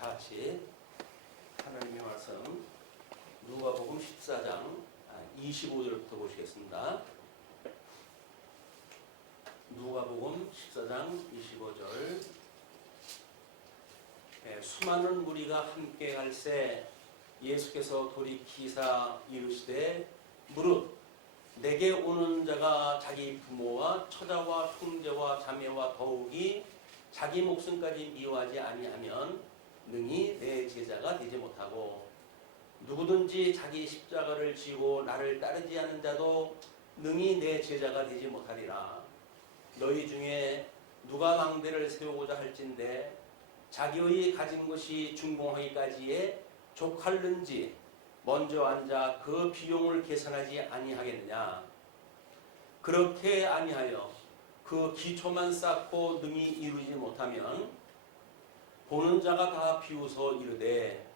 다 같이 하나님의 말씀 누가복음 14장 25절부터 보시겠습니다. 누가복음 14장 25절. 수많은 무리가 함께 갈새 예수께서 돌이키사 이르시되 무릇 내게 오는 자가 자기 부모와 처자와 형제와 자매와 더욱이 자기 목숨까지 미워하지 아니하면 능히 내 제자가 되지 못하고 누구든지 자기 십자가를 지고 나를 따르지 않는 자도 능히 내 제자가 되지 못하리라. 너희 중에 누가 망대를 세우고자 할진대 자기의 가진 것이 중공하기까지에 족할는지 먼저 앉아 그 비용을 계산하지 아니하겠느냐. 그렇게 아니하여 그 기초만 쌓고 능히 이루지 못하면 보는 자가 다 비웃어 이르되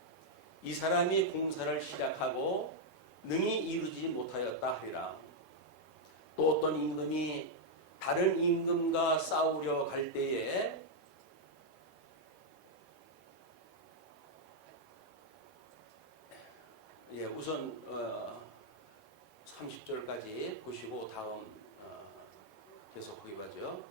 이 사람이 공사를 시작하고 능히 이루지 못하였다 하리라. 또 어떤 임금이 다른 임금과 싸우려 갈 때에 우선 30절까지 보시고 다음 계속 거기 가죠.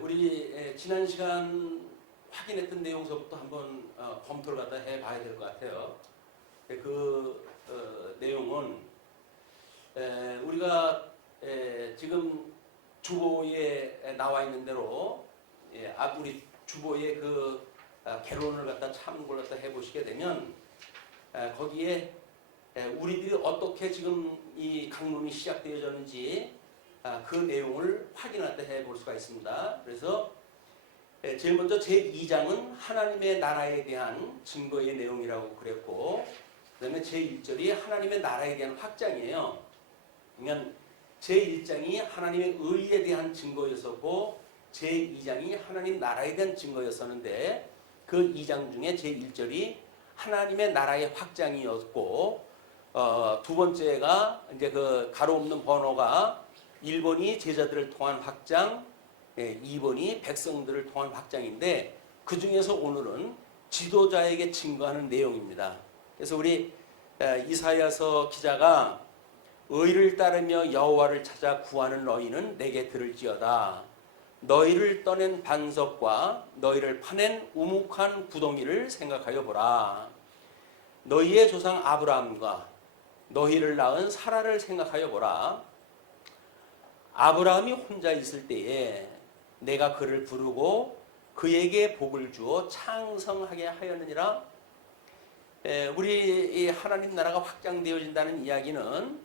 우리 지난 시간 확인했던 내용서부터 한번 검토를 갖다 해봐야 될 것 같아요. 그 내용은 우리가 지금 주보에 나와 있는 대로 우리 주보의 그 개론을 갖다 참고를 갖다 해보시게 되면 거기에 우리들이 어떻게 지금 이 강론이 시작되어졌는지 그 내용을 확인을 해볼 수가 있습니다. 그래서 제일 먼저 제2장은 하나님의 나라에 대한 증거의 내용이라고 그랬고, 그 다음에 제1절이 하나님의 나라에 대한 확장이에요. 그러니까 제1장이 하나님의 의에 대한 증거였었고 제2장이 하나님 나라에 대한 증거였었는데 그 2장 중에 제1절이 하나님의 나라의 확장이었고 두 번째가 이제 그 가로 없는 번호가 1번이 제자들을 통한 확장, 2번이 백성들을 통한 확장인데 그 중에서 오늘은 지도자에게 증거하는 내용입니다. 그래서 우리 이사야서 기자가 의를 따르며 여호와를 찾아 구하는 너희는 내게 들을지어다. 너희를 떠낸 반석과 너희를 파낸 우묵한 구덩이를 생각하여 보라. 너희의 조상 아브라함과 너희를 낳은 사라를 생각하여 보라. 아브라함이 혼자 있을 때에 내가 그를 부르고 그에게 복을 주어 창성하게 하였느니라. 우리 하나님 나라가 확장되어진다는 이야기는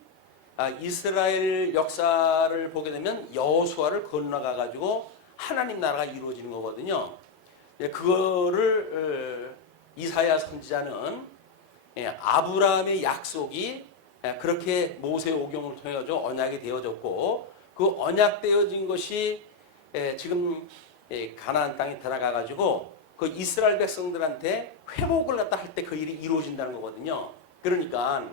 이스라엘 역사를 보게 되면 여호수아를 건너가 가지고 하나님 나라가 이루어지는 거거든요. 그거를 이사야 선지자는 아브라함의 약속이 그렇게 모세 오경을 통해 가지고 언약이 되어졌고 그 언약되어진 것이 지금 가나안 땅에 들어가 가지고 그 이스라엘 백성들한테 회복을 갖다 할 때 그 일이 이루어진다는 거거든요. 그러니까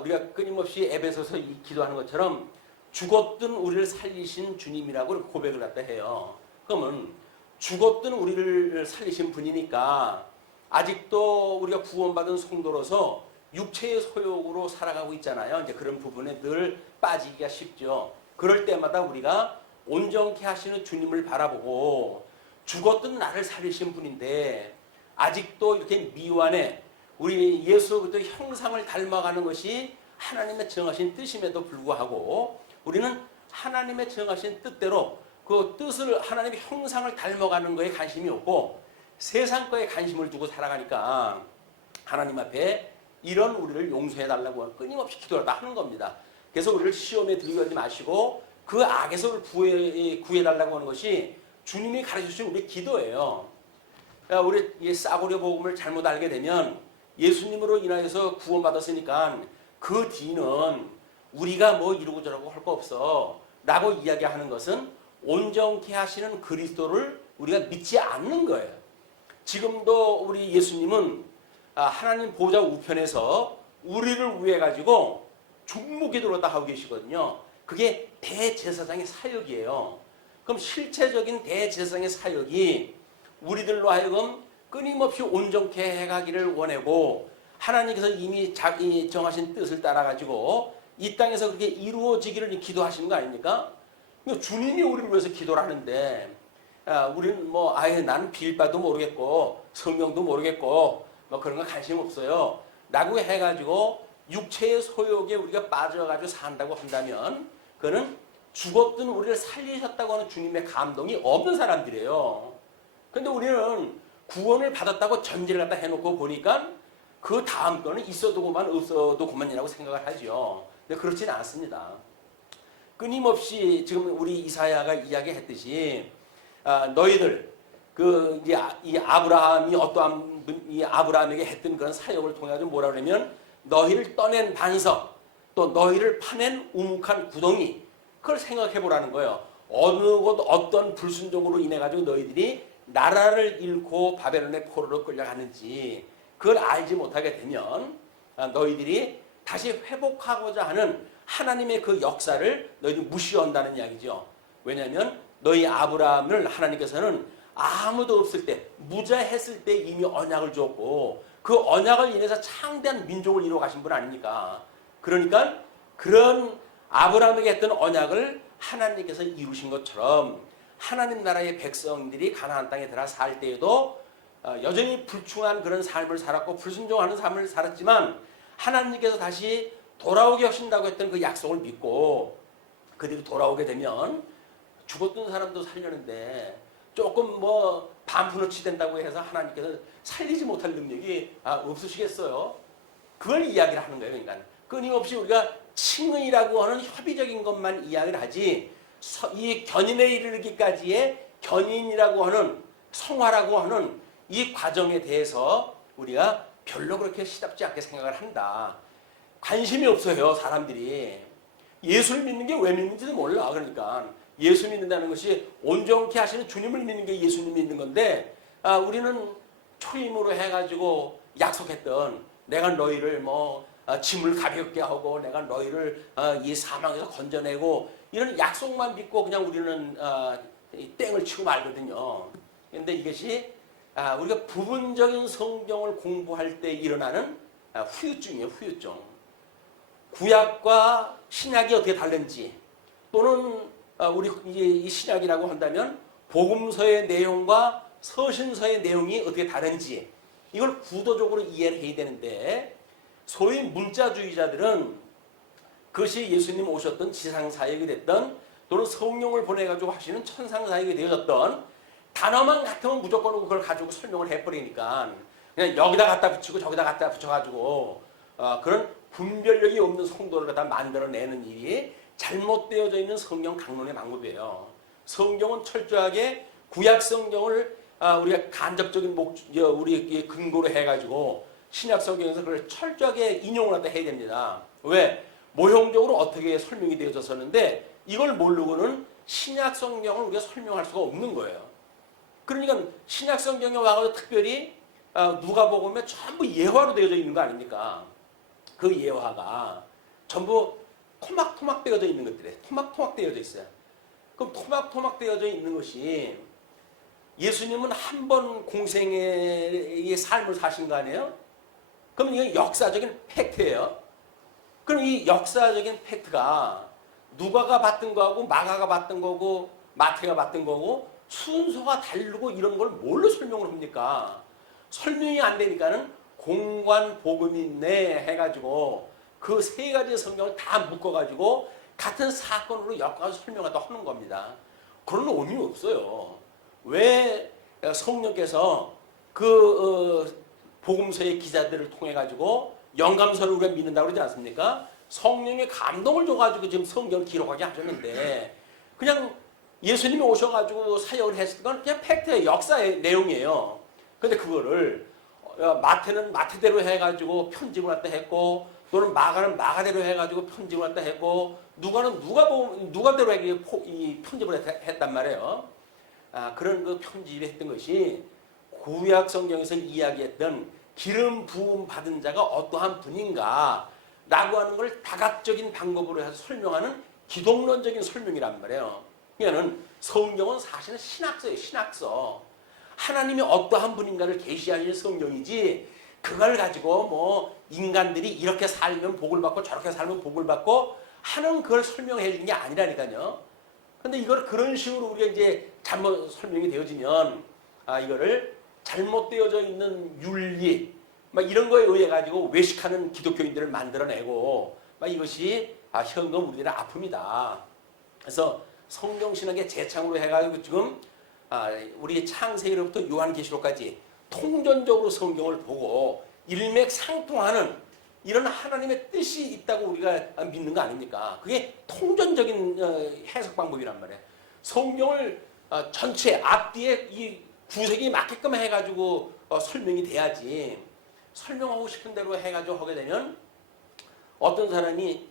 우리가 끊임없이 에베소서 기도하는 것처럼 죽었던 우리를 살리신 주님이라고 고백을 갖다 해요. 그러면 죽었던 우리를 살리신 분이니까 아직도 우리가 구원받은 성도로서 육체의 소욕으로 살아가고 있잖아요. 이제 그런 부분에 늘 빠지기가 쉽죠. 그럴 때마다 우리가 온전케 하시는 주님을 바라보고 죽었던 나를 살리신 분인데 아직도 이렇게 미완해 우리 예수 그리스도 형상을 닮아가는 것이 하나님의 정하신 뜻임에도 불구하고 우리는 하나님의 정하신 뜻대로 그 뜻을 하나님의 형상을 닮아가는 거에 관심이 없고 세상 거에 관심을 두고 살아가니까 하나님 앞에 이런 우리를 용서해달라고 끊임없이 기도를 하는 겁니다. 그래서 우리를 시험에 들이지 마시고 그 악에서 구해달라고 하는 것이 주님이 가르쳐주신 우리의 기도예요. 우리 싸구려 복음을 잘못 알게 되면 예수님으로 인하여서 구원받았으니까 그 뒤는 우리가 뭐 이러고 저러고 할 거 없어 라고 이야기하는 것은 온전케 하시는 그리스도를 우리가 믿지 않는 거예요. 지금도 우리 예수님은 하나님 보좌 우편에서 우리를 위해 가지고 중무기도를 다 하고 계시거든요. 그게 대제사장의 사역이에요. 그럼 실체적인 대제사장의 사역이 우리들로 하여금 끊임없이 온전케 해가기를 원하고 하나님께서 이미 자기 정하신 뜻을 따라 가지고 이 땅에서 그렇게 이루어지기를 기도하시는 거 아닙니까? 주님이 우리를 위해서 기도를 하는데 우리는 뭐 아예 나는 빌바도 모르겠고 성경도 모르겠고 뭐 그런 거 관심 없어요 라고 해가지고 육체의 소욕에 우리가 빠져가지고 산다고 한다면 그거는 죽었던 우리를 살리셨다고 하는 주님의 감동이 없는 사람들이에요. 근데 우리는 구원을 받았다고 전제를 갖다 해놓고 보니까 그 다음 거는 있어도 그만 없어도 그만이라고 생각을 하죠. 근데 그렇지는 않습니다. 끊임없이 지금 우리 이사야가 이야기했듯이 너희들 이 아브라함이 어떠한 이 아브라함에게 했던 그런 사역을 통해 가지고 뭐라 그러면 너희를 떠낸 반석 또 너희를 파낸 우묵한 구덩이 그걸 생각해 보라는 거예요. 어느 곳 어떤 불순종으로 인해 가지고 너희들이 나라를 잃고 바벨론의 포로로 끌려가는지 그걸 알지 못하게 되면 너희들이 다시 회복하고자 하는 하나님의 그 역사를 너희들 무시한다는 이야기죠. 왜냐하면 너희 아브라함을 하나님께서는 아무도 없을 때 무자했을 때 이미 언약을 줬고 그 언약을 인해서 창대한 민족을 이루어 가신 분 아닙니까? 그러니까 그런 아브라함에게 했던 언약을 하나님께서 이루신 것처럼 하나님 나라의 백성들이 가나안 땅에 들어가 살 때에도 여전히 불충한 그런 삶을 살았고 불순종하는 삶을 살았지만 하나님께서 다시 돌아오게 하신다고 했던 그 약속을 믿고 그들이 돌아오게 되면 죽었던 사람도 살려는데 조금 뭐 반푼어치 된다고 해서 하나님께서 살리지 못할 능력이 없으시겠어요? 그걸 이야기를 하는 거예요. 그러니까 끊임없이 우리가 칭의라고 하는 협의적인 것만 이야기를 하지 이 견인에 이르기까지의 견인이라고 하는 성화라고 하는 이 과정에 대해서 우리가 별로 그렇게 시답지 않게 생각을 한다. 관심이 없어요. 사람들이. 예수를 믿는 게 왜 믿는지도 몰라. 그러니까 예수 믿는다는 것이 온전케 하시는 주님을 믿는 게 예수님 믿는 건데 우리는 초임으로 해가지고 약속했던 내가 너희를 짐을 가볍게 하고 내가 너희를 이 사망에서 건져내고 이런 약속만 믿고 그냥 우리는 땡을 치고 말거든요. 그런데 이것이 우리가 부분적인 성경을 공부할 때 일어나는 후유증이에요. 후유증. 구약과 신약이 어떻게 다른지 또는 우리 이 신약이라고 한다면 복음서의 내용과 서신서의 내용이 어떻게 다른지 이걸 구도적으로 이해를 해야 되는데 소위 문자주의자들은 그것이 예수님 오셨던 지상사역이 됐던 또는 성령을 보내가지고 하시는 천상사역이 되어졌던 단어만 같으면 무조건 그걸 가지고 설명을 해버리니까 그냥 여기다 갖다 붙이고 저기다 갖다 붙여가지고 그런 분별력이 없는 성도를 갖다 만들어내는 일이 잘못되어져 있는 성경 강론의 방법이에요. 성경은 철저하게 구약 성경을 우리가 간접적인 우리 근거로 해가지고 신약 성경에서 그걸 철저하게 인용을 갖다 해야 됩니다. 왜? 모형적으로 어떻게 설명이 되어졌었는데 이걸 모르고는 신약 성경을 우리가 설명할 수가 없는 거예요. 그러니까 신약 성경에 와서 특별히 누가복음에 전부 예화로 되어져 있는 거 아닙니까? 그 예화가 전부 토막토막 되어져 있는 것들에 토막토막 되어져 있어요. 그럼 토막토막 되어져 있는 것이 예수님은 한 번 공생의 삶을 사신 거 아니에요? 그럼 이게 역사적인 팩트예요. 그럼 이 역사적인 팩트가 누가가 받던 거하고 마가가 받던 거고 마태가 받던 거고 순서가 다르고 이런 걸 뭘로 설명을 합니까? 설명이 안 되니까는 공관 복음인내 해가지고 그 세 가지 성경을 다 묶어가지고 같은 사건으로 엮어서 설명을 하는 겁니다. 그런 의미 없어요. 왜 성령께서 그 복음서의 기자들을 통해 가지고 영감서를 우리가 믿는다고 그러지 않습니까? 성령의 감동을 줘가지고 지금 성경을 기록하게 하셨는데 그냥 예수님이 오셔가지고 사역을 했을 건 그냥 팩트의 역사의 내용이에요. 근데 그거를 마태는 마태대로 해가지고 편집을 갖다 했고 또는 마가는 마가대로 해가지고 편집을 갖다 했고 누가는 누가대로 이 편집을 했단 말이에요. 그런 그 편집을 했던 것이 구약 성경에서 이야기했던 기름 부음 받은 자가 어떠한 분인가 라고 하는 걸 다각적인 방법으로 해서 설명하는 기독론적인 설명이란 말이에요. 그러니까 성경은 사실은 신학서예요. 신학서. 하나님이 어떠한 분인가를 계시하는 성경이지 그걸 가지고 뭐 인간들이 이렇게 살면 복을 받고 저렇게 살면 복을 받고 하는 그걸 설명해 주는 게 아니라니까요. 근데 이걸 그런 식으로 우리가 이제 잘못 설명이 되어지면 이거를 잘못되어져 있는 윤리 막 이런 거에 의해 가지고 외식하는 기독교인들을 만들어내고 막 이것이 현금 우리들의 아픔이다. 그래서 성경신학의 재창으로 해가지고 지금 우리 창세기로부터 요한계시록까지 통전적으로 성경을 보고 일맥상통하는 이런 하나님의 뜻이 있다고 우리가 믿는 거 아닙니까? 그게 통전적인 해석 방법이란 말이에요. 성경을 전체 앞뒤에 이 구색이 맞게끔 해가지고 설명이 돼야지 설명하고 싶은 대로 해가지고 하게 되면 어떤 사람이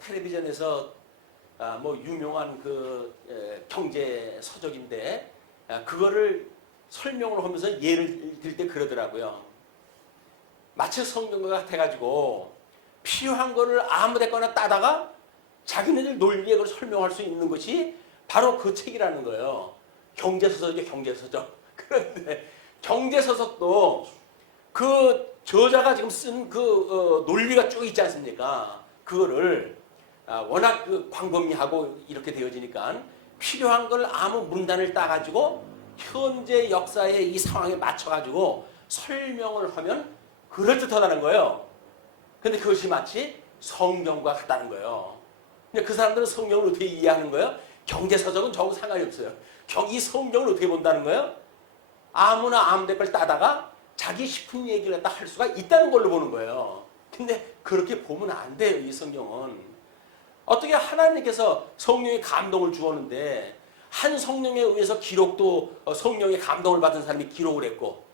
텔레비전에서 뭐 유명한 그 경제 서적인데 그거를 설명을 하면서 예를 들 때 그러더라고요. 마치 성경과 같아가지고 필요한 거를 아무데거나 따다가 자기네들 논리에 그걸 설명할 수 있는 것이 바로 그 책이라는 거예요. 경제서적이에요. 경제서적. 그런데 경제서적도 그 저자가 지금 쓴 그 논리가 쭉 있지 않습니까? 그거를 워낙 그 광범위하고 이렇게 되어지니까 필요한 걸 아무 문단을 따가지고 현재 역사의 이 상황에 맞춰가지고 설명을 하면 그럴듯하다는 거예요. 근데 그것이 마치 성경과 같다는 거예요. 근데 그 사람들은 성경을 어떻게 이해하는 거예요? 경제서적은 저하고 상관이 없어요. 이 성경을 어떻게 본다는 거예요? 아무나 아무데 걸 따다가 자기 싶은 얘기를 갖다 할 수가 있다는 걸로 보는 거예요. 근데 그렇게 보면 안 돼요. 이 성경은. 어떻게 하나님께서 성령의 감동을 주었는데 한 성령에 의해서 기록도 성령의 감동을 받은 사람이 기록을 했고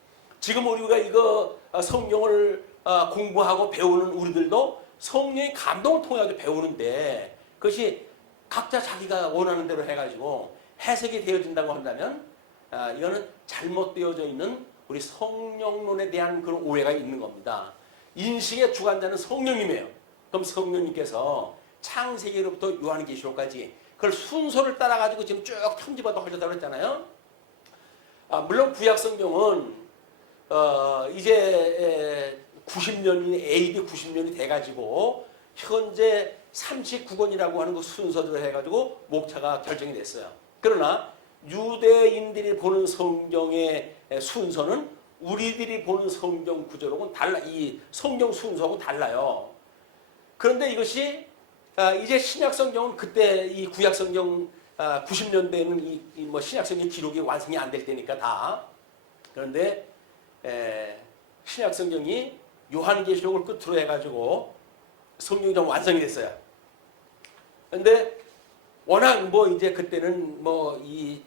지금 우리가 이거 성경을 공부하고 배우는 우리들도 성령의 감동을 통해 배우는데 그것이 각자 자기가 원하는 대로 해가지고 해석이 되어진다고 한다면 이거는 잘못되어져 있는 우리 성령론에 대한 그런 오해가 있는 겁니다. 인식의 주관자는 성령님이에요. 그럼 성령님께서 창세기로부터 요한계시록까지 그걸 순서를 따라가지고 지금 쭉 편집하다 하셨다고 그랬잖아요. 물론 구약성경은 이제 90년이 AD 90년이 돼가지고 현재 39권이라고 하는 그 순서대로 해가지고 목차가 결정이 됐어요. 그러나 유대인들이 보는 성경의 순서는 우리들이 보는 성경 구조로는 달라. 이 성경 순서하고 달라요. 그런데 이것이 이제 신약 성경은 그때 이 구약 성경 90년대에는 뭐 신약 성경 기록이 완성이 안 될 때니까 다. 그런데 신약 성경이 요한계시록을 끝으로 해가지고 성경이 좀 완성이 됐어요. 그런데 워낙 뭐 이제 그때는 뭐 이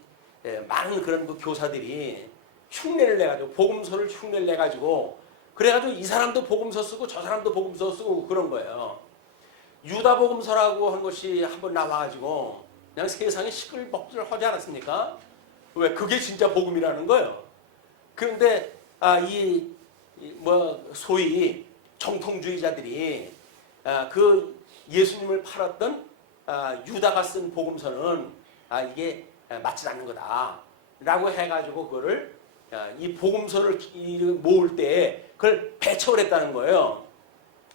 많은 그런 그 교사들이 흉내를 내가지고 복음서를 흉내를 내가지고 그래가지고 이 사람도 복음서 쓰고 저 사람도 복음서 쓰고 그런 거예요. 유다 복음서라고 한 것이 한번 나와가지고 그냥 세상에 시끌벅적을 하지 않았습니까? 왜 그게 진짜 복음이라는 거예요. 그런데 뭐 소위 정통주의자들이 그 예수님을 팔았던 유다가 쓴 복음서는 이게 맞지 않는 거다라고 해가지고 그거를 이 복음서를 모을 때 그걸 배척을 했다는 거예요.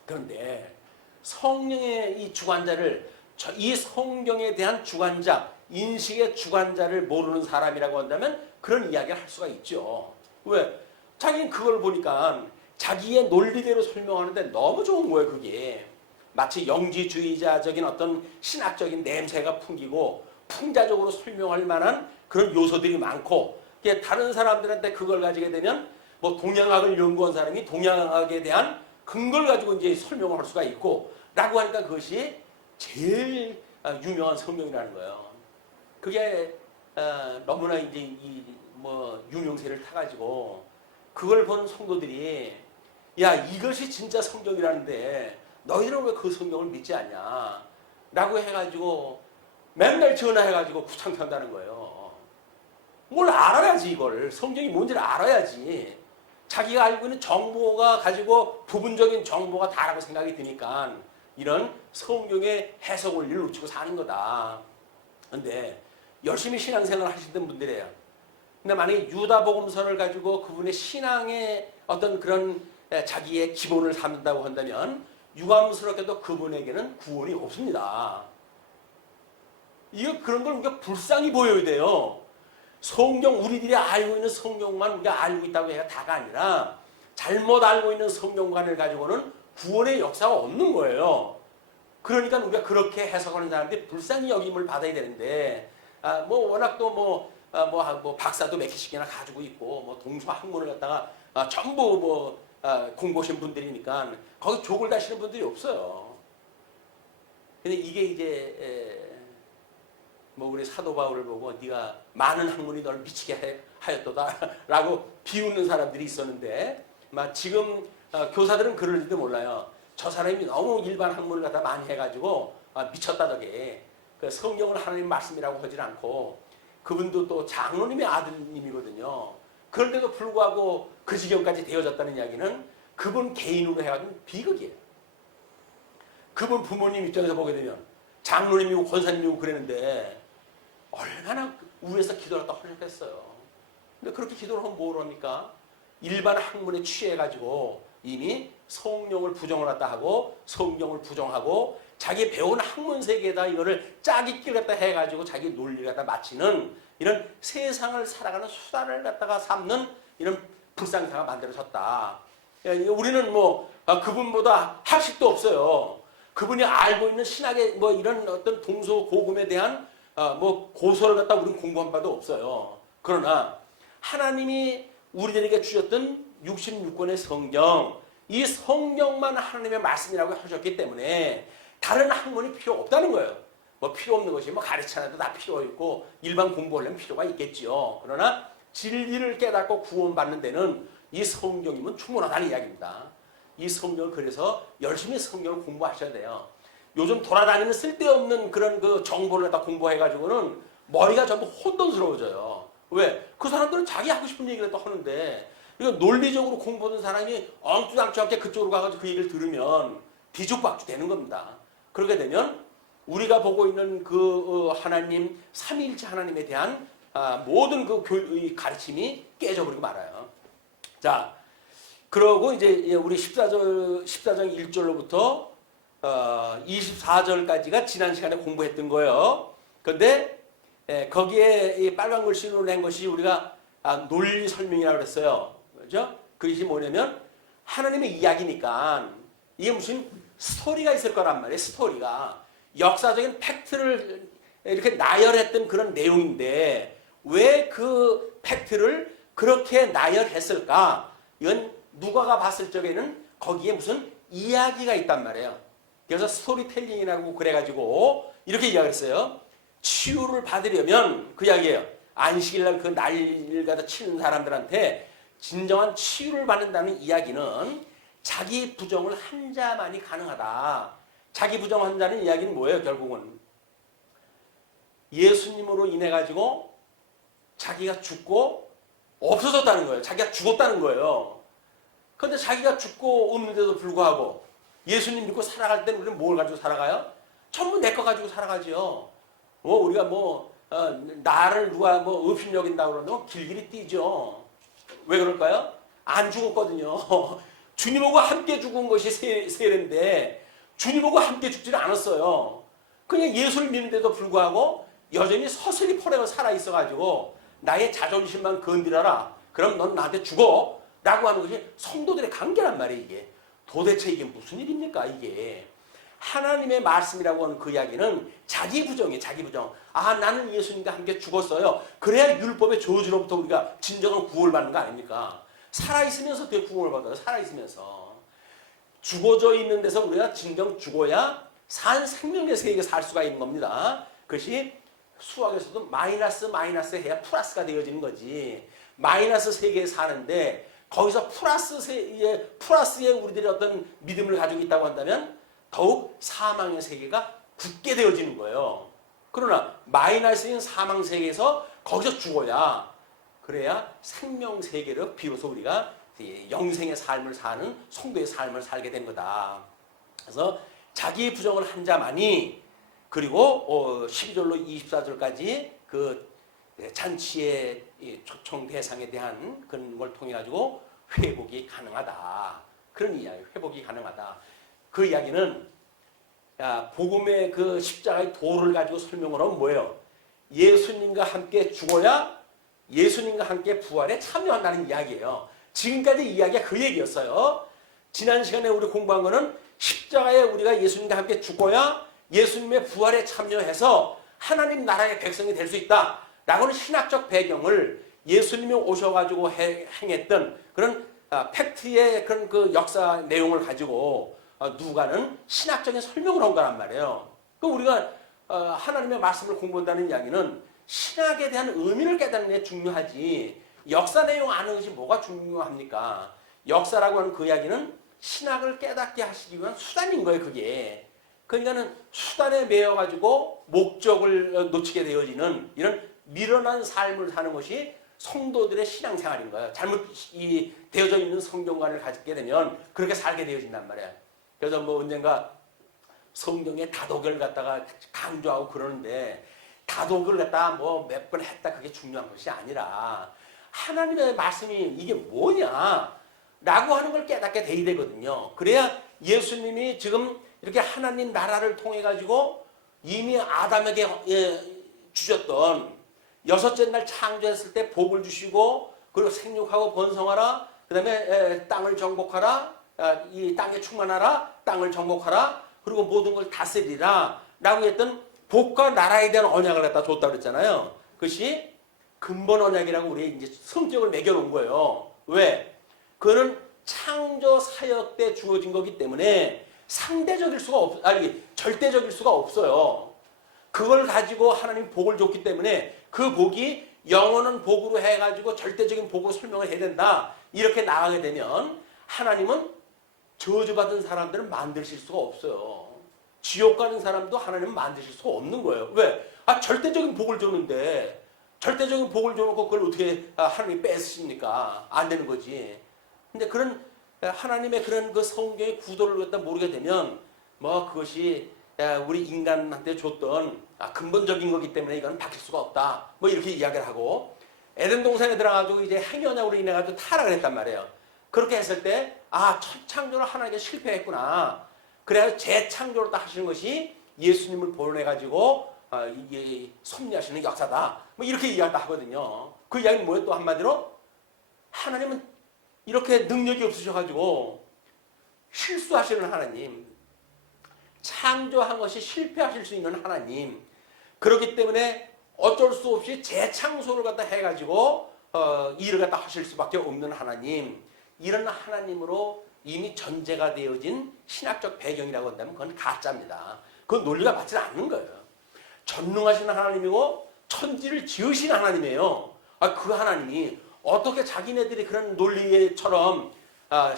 그런데 성령의 이 주관자를 이 성경에 대한 주관자, 인식의 주관자를 모르는 사람이라고 한다면 그런 이야기를 할 수가 있죠. 왜? 자기는 그걸 보니까 자기의 논리대로 설명하는데 너무 좋은 거예요. 그게 마치 영지주의자적인 어떤 신학적인 냄새가 풍기고 풍자적으로 설명할 만한 그런 요소들이 많고 다른 사람들한테 그걸 가지게 되면 뭐 동양학을 연구한 사람이 동양학에 대한 근거를 가지고 이제 설명을 할 수가 있고 라고 하니까 그것이 제일 유명한 성경이라는 거예요. 그게 너무나 이제 뭐 유명세를 타가지고 그걸 본 성도들이 야 이것이 진짜 성경이라는데 너희들은 왜 그 성경을 믿지 않냐 라고 해가지고 맨날 전화해가지고 구창한다는 거예요. 뭘 알아야지 이걸 성경이 뭔지를 알아야지. 자기가 알고 있는 정보가 가지고 부분적인 정보가 다라고 생각이 드니까 이런 성경의 해석 원리를 놓치고 사는 거다. 근데 열심히 신앙생활을 하시던 분들이에요. 근데 만약에 유다복음서를 가지고 그분의 신앙의 어떤 그런 자기의 기본을 삼는다고 한다면 유감스럽게도 그분에게는 구원이 없습니다. 이거 그런 걸 우리가 불쌍히 보여야 돼요. 성경, 우리들이 알고 있는 성경만 우리가 알고 있다고 해야 다가 아니라 잘못 알고 있는 성경관을 가지고는 구원의 역사가 없는 거예요. 그러니까 우리가 그렇게 해석하는 사람들이 불쌍히 여김을 받아야 되는데, 뭐 워낙 또 뭐 박사도 몇 개씩이나 가지고 있고, 뭐 동서 학문을 갖다가 전부 공부하신 분들이니까 거기 족을 다시는 분들이 없어요. 근데 이게 이제 뭐 우리 사도 바울을 보고 네가 많은 학문이 널 미치게 하였도다라고 비웃는 사람들이 있었는데, 지금 교사들은 그럴지도 몰라요. 저 사람이 너무 일반 학문을 갖다 많이 해가지고 미쳤다 저게. 그 성경은 하나님 말씀이라고 하질 않고 그분도 또 장로님의 아드님이거든요. 그런데도 불구하고 그 지경까지 되어졌다는 이야기는 그분 개인으로 해가지고 비극이에요. 그분 부모님 입장에서 보게 되면 장로님이고 권사님이고 그랬는데 얼마나 우에서 기도를 했다 허락했어요. 근데 그렇게 기도를 하면 뭘 합니까? 일반 학문에 취해가지고 이미 성령을 부정을 했다 하고 성경을 부정하고 자기 배운 학문 세계에다 이거를 짜깁기를 갖다 해가지고 자기 논리를 갖다 마치는 이런 세상을 살아가는 수단을 갖다가 삼는 이런 불상사가 만들어졌다. 우리는 그분보다 학식도 없어요. 그분이 알고 있는 신학의 이런 어떤 동서고금에 대한 고서를 갖다 우리는 공부한 바도 없어요. 그러나 하나님이 우리들에게 주셨던 66권의 성경, 이 성경만 하나님의 말씀이라고 하셨기 때문에 다른 학문이 필요 없다는 거예요. 필요 없는 것이 가르치는 데도 다 필요 있고 일반 공부하려면 필요가 있겠지요. 그러나 진리를 깨닫고 구원받는 데는 이 성경이면 충분하다는 이야기입니다. 이 성경을 그래서 열심히 성경을 공부하셔야 돼요. 요즘 돌아다니는 쓸데없는 그런 그 정보를 갖다 공부해가지고는 머리가 전부 혼돈스러워져요. 왜? 그 사람들은 자기 하고 싶은 얘기를 또 하는데, 이거 논리적으로 공부하는 사람이 엉뚱하게 그쪽으로 가가지고 그 얘기를 들으면 뒤죽박죽 되는 겁니다. 그렇게 되면 우리가 보고 있는 그 하나님, 삼위일체 하나님에 대한 모든 그 가르침이 깨져버리고 말아요. 자, 그러고 이제 우리 14장 1절로부터 24절까지가 지난 시간에 공부했던 거예요. 그런데 거기에 이 빨간 글씨로 낸 것이 우리가 논리 설명이라고 그랬어요. 그죠? 그것이 뭐냐면 하나님의 이야기니까 이게 무슨 스토리가 있을 거란 말이에요. 스토리가. 역사적인 팩트를 이렇게 나열했던 그런 내용인데 왜 그 팩트를 그렇게 나열했을까? 이건 누가가 봤을 적에는 거기에 무슨 이야기가 있단 말이에요. 그래서 스토리텔링이라고 그래가지고 이렇게 이야기했어요. 치유를 받으려면 그 이야기예요. 안식일날 그 난리를 갖다 치는 사람들한테 진정한 치유를 받는다는 이야기는 자기 부정을 한 자만이 가능하다. 자기 부정한 자는 이야기는 뭐예요? 결국은 예수님으로 인해 가지고 자기가 죽고 없어졌다는 거예요. 자기가 죽었다는 거예요. 그런데 자기가 죽고 없는데도 불구하고 예수님 믿고 살아갈 때는 우리는 뭘 가지고 살아가요? 전부 내 거 가지고 살아가죠. 우리가 나를 누가 업신여긴다고 그러면 길길이 뛰죠. 왜 그럴까요? 안 죽었거든요. 주님하고 함께 죽은 것이 세례인데 주님하고 함께 죽지는 않았어요. 그냥 예수를 믿는데도 불구하고 여전히 서슬이 포레가 살아있어가지고 나의 자존심만 건드려라. 그럼 넌 나한테 죽어. 라고 하는 것이 성도들의 관계란 말이에요. 이게 도대체 이게 무슨 일입니까? 이게 하나님의 말씀이라고 하는 그 이야기는 자기 부정이에요. 자기 부정. 나는 예수님과 함께 죽었어요. 그래야 율법의 저주로부터 우리가 진정한 구원을 받는 거 아닙니까? 살아있으면서 어떻게 구원을 받아요? 살아있으면서. 죽어져 있는 데서 우리가 진정 죽어야 산 생명의 세계에 살 수가 있는 겁니다. 그것이 수학에서도 마이너스 해야 플러스가 되어지는 거지. 마이너스 세계에 사는데 거기서 플러스에 우리들이 어떤 믿음을 가지고 있다고 한다면 더욱 사망의 세계가 굳게 되어지는 거예요. 그러나 마이너스인 사망 세계에서 거기서 죽어야 그래야 생명 세계를 비로소 우리가 영생의 삶을 사는 성도의 삶을 살게 된 거다. 그래서 자기 부정을 한 자만이 그리고 12절로 24절까지 그 잔치의 초청 대상에 대한 그런 걸 통해 가지고 회복이 가능하다. 그런 이야기, 회복이 가능하다. 그 이야기는 복음의 그 십자가의 도를 가지고 설명을 하면 뭐예요? 예수님과 함께 죽어야 예수님과 함께 부활에 참여한다는 이야기예요. 지금까지 이야기가 그 얘기였어요. 지난 시간에 우리 공부한 거는 십자가에 우리가 예수님과 함께 죽어야 예수님의 부활에 참여해서 하나님 나라의 백성이 될 수 있다라고는 신학적 배경을 예수님이 오셔가지고 행했던 그런 팩트의 그런 그 역사 내용을 가지고 누가는 신학적인 설명을 한 거란 말이에요. 그 우리가 하나님의 말씀을 공부한다는 이야기는 신학에 대한 의미를 깨닫는 게 중요하지 역사 내용 아는 것이 뭐가 중요합니까? 역사라고 하는 그 이야기는 신학을 깨닫게 하시기 위한 수단인 거예요. 그게. 그러니까는 수단에 매여가지고 목적을 놓치게 되어지는 이런 미련한 삶을 사는 것이 성도들의 신앙생활인 거예요. 잘못 되어져 있는 성경관을 가지게 되면 그렇게 살게 되어진단 말이에요. 그래서 뭐 언젠가 성경의 다독을 갖다가 강조하고 그러는데 다독을 갖다가 뭐 몇 번 했다 그게 중요한 것이 아니라 하나님의 말씀이 이게 뭐냐 라고 하는 걸 깨닫게 돼야 되거든요. 그래야 예수님이 지금 이렇게 하나님 나라를 통해 가지고 이미 아담에게 주셨던 여섯째 날 창조했을 때 복을 주시고 그리고 생육하고 번성하라 그 다음에 땅을 정복하라 이 땅에 충만하라 땅을 정복하라 그리고 모든 걸 다스리라 라고 했던 복과 나라에 대한 언약을 갖다 줬다 그랬잖아요. 그것이 근본 언약이라고 우리 이제 성격을 매겨놓은 거예요. 왜? 그거는 창조 사역 때 주어진 거기 때문에 상대적일 수가 절대적일 수가 없어요. 그걸 가지고 하나님 복을 줬기 때문에 그 복이 영원한 복으로 해가지고 절대적인 복으로 설명을 해야 된다. 이렇게 나가게 되면 하나님은 저주받은 사람들을 만드실 수가 없어요. 지옥 가는 사람도 하나님은 만드실 수가 없는 거예요. 왜? 절대적인 복을 줬는데 절대적인 복을 줘놓고 그걸 어떻게 하나님이 뺏으십니까? 안 되는 거지. 근데 그런 하나님의 그런 그 성경의 구도를 갖다 모르게 되면 뭐 그것이 우리 인간한테 줬던 근본적인 거기 때문에 이건 바뀔 수가 없다. 뭐 이렇게 이야기를 하고 에덴 동산에 들어가가지고 이제 행위언약으로 인해 가지고 타락을 했단 말이에요. 그렇게 했을 때 첫 창조를 하나님께 실패했구나. 그래서 재창조를 딱 하시는 것이 예수님을 보내 가지고 이게 섭리하시는 역사다. 뭐 이렇게 이야기를 하거든요. 그 이야기는 뭐예요? 또 한마디로 하나님은 이렇게 능력이 없으셔가지고 실수하시는 하나님, 창조한 것이 실패하실 수 있는 하나님. 그렇기 때문에 어쩔 수 없이 재창조를 갖다 해가지고 일을 갖다 하실 수밖에 없는 하나님. 이런 하나님으로 이미 전제가 되어진 신학적 배경이라고 한다면 그건 가짜입니다. 그건 논리가 맞지 않는 거예요. 전능하신 하나님이고 천지를 지으신 하나님이에요. 그 하나님이 어떻게 자기네들이 그런 논리처럼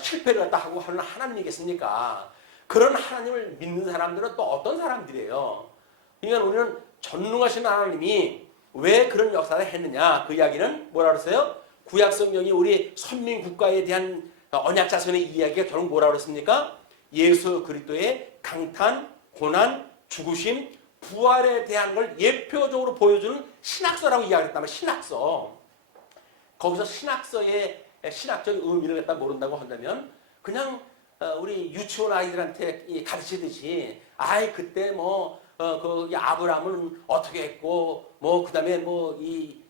실패를 갖다 하고 하는 하나님이겠습니까? 그런 하나님을 믿는 사람들은 또 어떤 사람들이에요? 그러니까 우리는 전능하신 하나님이 왜 그런 역사를 했느냐? 그 이야기는 뭐라 그랬어요? 구약성경이 우리 선민 국가에 대한 언약 자손의 이야기가 결국 뭐라 그랬습니까? 예수 그리스도의 강탄, 고난, 죽으심, 부활에 대한 걸 예표적으로 보여주는 신학서라고 이야기했다면 신학서. 거기서 신학서의 신학적 의미를 갖다 모른다고 한다면 그냥 우리 유치원 아이들한테 가르치듯이 그때 그 아브라함은 어떻게 했고 그다음에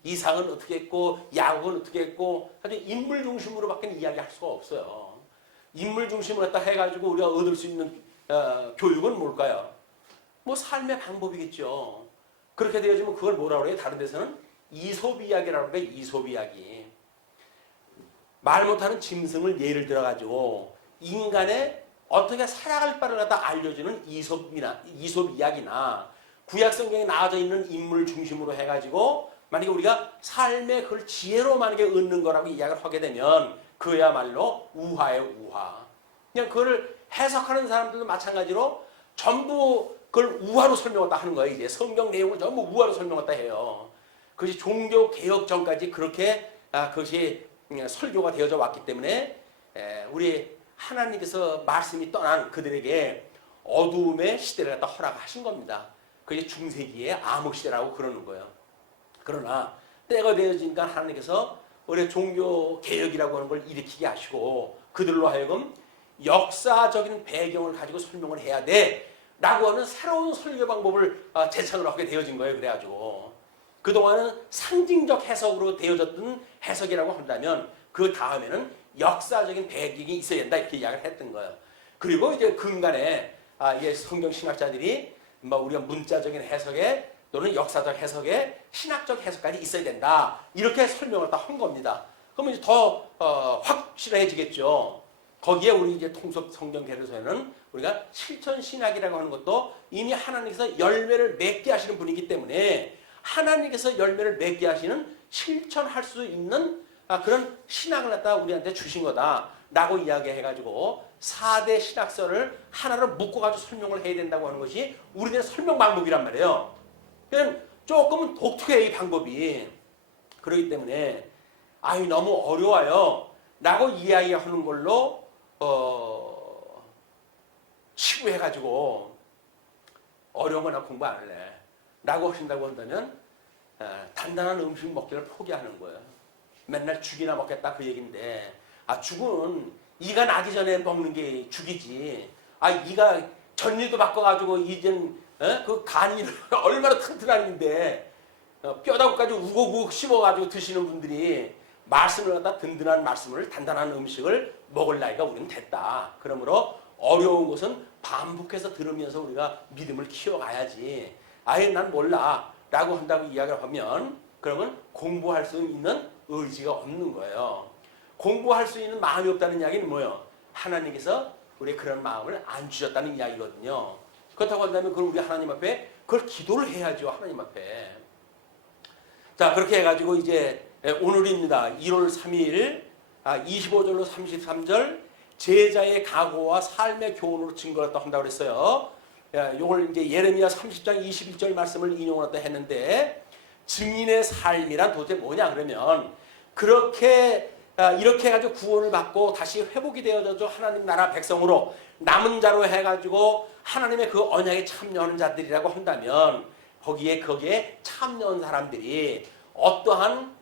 이삭은 어떻게 했고 야곱은 어떻게 했고 아주 인물 중심으로밖에 이야기할 수가 없어요. 인물 중심으로 갖다 해가지고 우리가 얻을 수 있는 교육은 뭘까요? 삶의 방법이겠죠. 그렇게 되어지면 그걸 뭐라고 해요? 다른 데서는 이솝 이야기라고 해요. 이솝 이야기. 말 못하는 짐승을 예를 들어가지고 인간의 어떻게 살아갈 바를 갖다 알려주는 이솝 이야기나 구약성경에 나와져 있는 인물 중심으로 해가지고 만약에 우리가 삶의 그걸 지혜로 만약에 얻는 거라고 이야기를 하게 되면 그야말로 우화예요, 우화. 그냥 그걸 해석하는 사람들도 마찬가지로 전부 그걸 우화로 설명했다 하는 거예요. 이제 성경 내용을 전부 우화로 설명했다 해요. 그것이 종교 개혁 전까지 그렇게 그것이 설교가 되어져 왔기 때문에 우리 하나님께서 말씀이 떠난 그들에게 어두움의 시대를 갖다 허락하신 겁니다. 그게 중세기의 암흑시대라고 그러는 거예요. 그러나 때가 되어지니까 하나님께서 우리 종교 개혁이라고 하는 걸 일으키게 하시고 그들로 하여금 역사적인 배경을 가지고 설명을 해야 돼 라고 하는 새로운 설교 방법을 제창을 하게 되어진 거예요. 그래가지고 그동안은 상징적 해석으로 되어졌던 해석이라고 한다면 그 다음에는 역사적인 배경이 있어야 된다 이렇게 이야기를 했던 거예요. 그리고 이제 근간에 이게 성경 신학자들이 우리가 문자적인 해석에 또는 역사적 해석에 신학적 해석까지 있어야 된다 이렇게 설명을 다 한 겁니다. 그러면 이제 더 확실해지겠죠. 거기에 우리 이제 통속 성경 개론서에는 우리가 실천 신학이라고 하는 것도 이미 하나님께서 열매를 맺게 하시는 분이기 때문에 하나님께서 열매를 맺게 하시는 실천할 수 있는 그런 신학을 갖다 우리한테 주신 거다라고 이야기해가지고 4대 신학설을 하나로 묶어가지고 설명을 해야 된다고 하는 것이 우리들의 설명 방법이란 말이에요. 그냥 조금은 독특해 이 방법이. 그렇기 때문에 너무 어려워요 라고 이야기하는 걸로 치부해가지고 어려운 거나 공부 안 할래 라고 하신다고 한다면 단단한 음식 먹기를 포기하는 거예요. 맨날 죽이나 먹겠다 그 얘기인데 죽은 이가 나기 전에 먹는 게 죽이지. 이가 전리도 바꿔가지고 이젠 그 간이 얼마나 튼튼한데 뼈다구까지 우걱우걱 씹어가지고 드시는 분들이 말씀을 갖다 든든한 말씀을 단단한 음식을 먹을 나이가 우리는 됐다. 그러므로 어려운 것은 반복해서 들으면서 우리가 믿음을 키워가야지. 난 몰라 라고 한다고 이야기를 하면 그러면 공부할 수 있는 의지가 없는 거예요. 공부할 수 있는 마음이 없다는 이야기는 뭐예요? 하나님께서 우리의 그런 마음을 안 주셨다는 이야기거든요. 그렇다고 한다면 그럼 우리 하나님 앞에 그걸 기도를 해야죠. 하나님 앞에. 자, 그렇게 해가지고 이제 오늘입니다. 1월 3일 25절로 33절 제자의 각오와 삶의 교훈으로 증거를 한다고 그랬어요. 이걸 이제 예레미야 30장 21절 말씀을 인용을 했는데 증인의 삶이란 도대체 뭐냐 그러면 그렇게 이렇게 해가지고 구원을 받고 다시 회복이 되어져 하나님 나라 백성으로 남은 자로 해가지고 하나님의 그 언약에 참여하는 자들이라고 한다면 거기에 참여한 사람들이 어떠한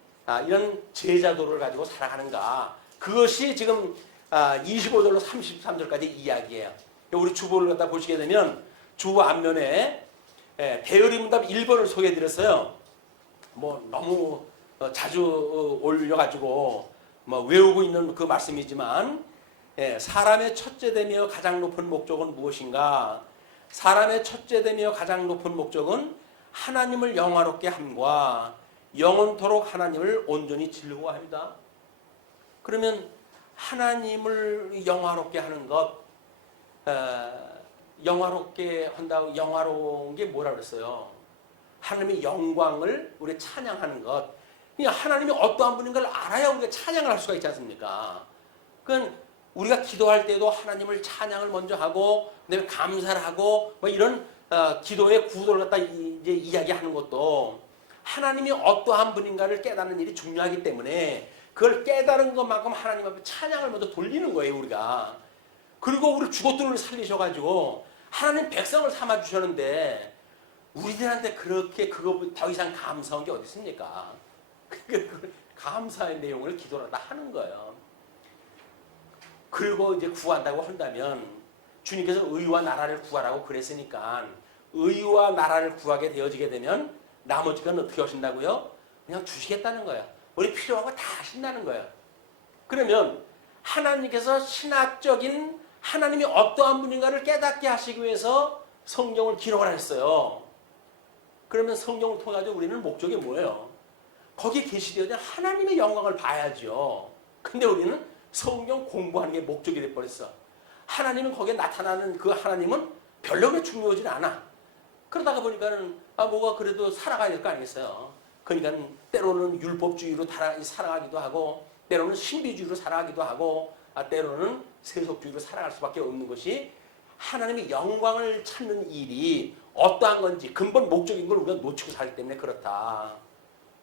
이런 제자도를 가지고 살아가는가 그것이 지금 25절로 33절까지 이야기예요. 우리 주보를 갖다 보시게 되면 주보 앞면에 대열의문답 1번을 소개해드렸어요. 너무 자주 올려가지고 외우고 있는 그 말씀이지만 사람의 첫째되며 가장 높은 목적은 무엇인가? 사람의 첫째되며 가장 높은 목적은 하나님을 영화롭게 함과 영원토록 하나님을 온전히 즐거워합니다. 그러면 하나님을 영화롭게 하는 것, 영화롭게 한다고 영화로운 게 뭐라 그랬어요? 하나님의 영광을 우리 찬양하는 것. 그냥 하나님이 어떠한 분인 걸 알아야 우리가 찬양을 할 수가 있지 않습니까? 그건 우리가 기도할 때도 하나님을 찬양을 먼저 하고 그다음에 감사를 하고 이런 기도의 구도를 갖다 이제 이야기하는 것도 하나님이 어떠한 분인가를 깨닫는 일이 중요하기 때문에 그걸 깨달은 것만큼 하나님 앞에 찬양을 먼저 돌리는 거예요 우리가. 그리고 우리 죽었던 을 살리셔가지고 하나님 백성을 삼아 주셨는데 우리들한테 그렇게 그거 더 이상 감사한 게 어디 있습니까? 감사의 내용을 기도를 다 하는 거예요. 그리고 이제 구한다고 한다면 주님께서 의와 나라를 구하라고 그랬으니까 의와 나라를 구하게 되어지게 되면 나머지 건 어떻게 하신다고요? 그냥 주시겠다는 거예요. 우리 필요한 거 다 하신다는 거예요. 그러면 하나님께서 신학적인 하나님이 어떠한 분인가를 깨닫게 하시기 위해서 성경을 기록을 했어요. 그러면 성경을 통해 우리는 목적이 뭐예요? 거기에 계시되어진 하나님의 영광을 봐야죠. 근데 우리는 성경 공부하는 게 목적이 돼버렸어. 하나님은 거기에 나타나는 그 하나님은 별로 중요하지 않아. 그러다가 보니까는 뭐가 그래도 살아가야 될 거 아니겠어요. 그러니까 때로는 율법주의로 살아가기도 하고 때로는 신비주의로 살아가기도 하고 때로는 세속주의로 살아갈 수밖에 없는 것이 하나님의 영광을 찾는 일이 어떠한 건지 근본 목적인 걸 우리가 놓치고 살기 때문에 그렇다.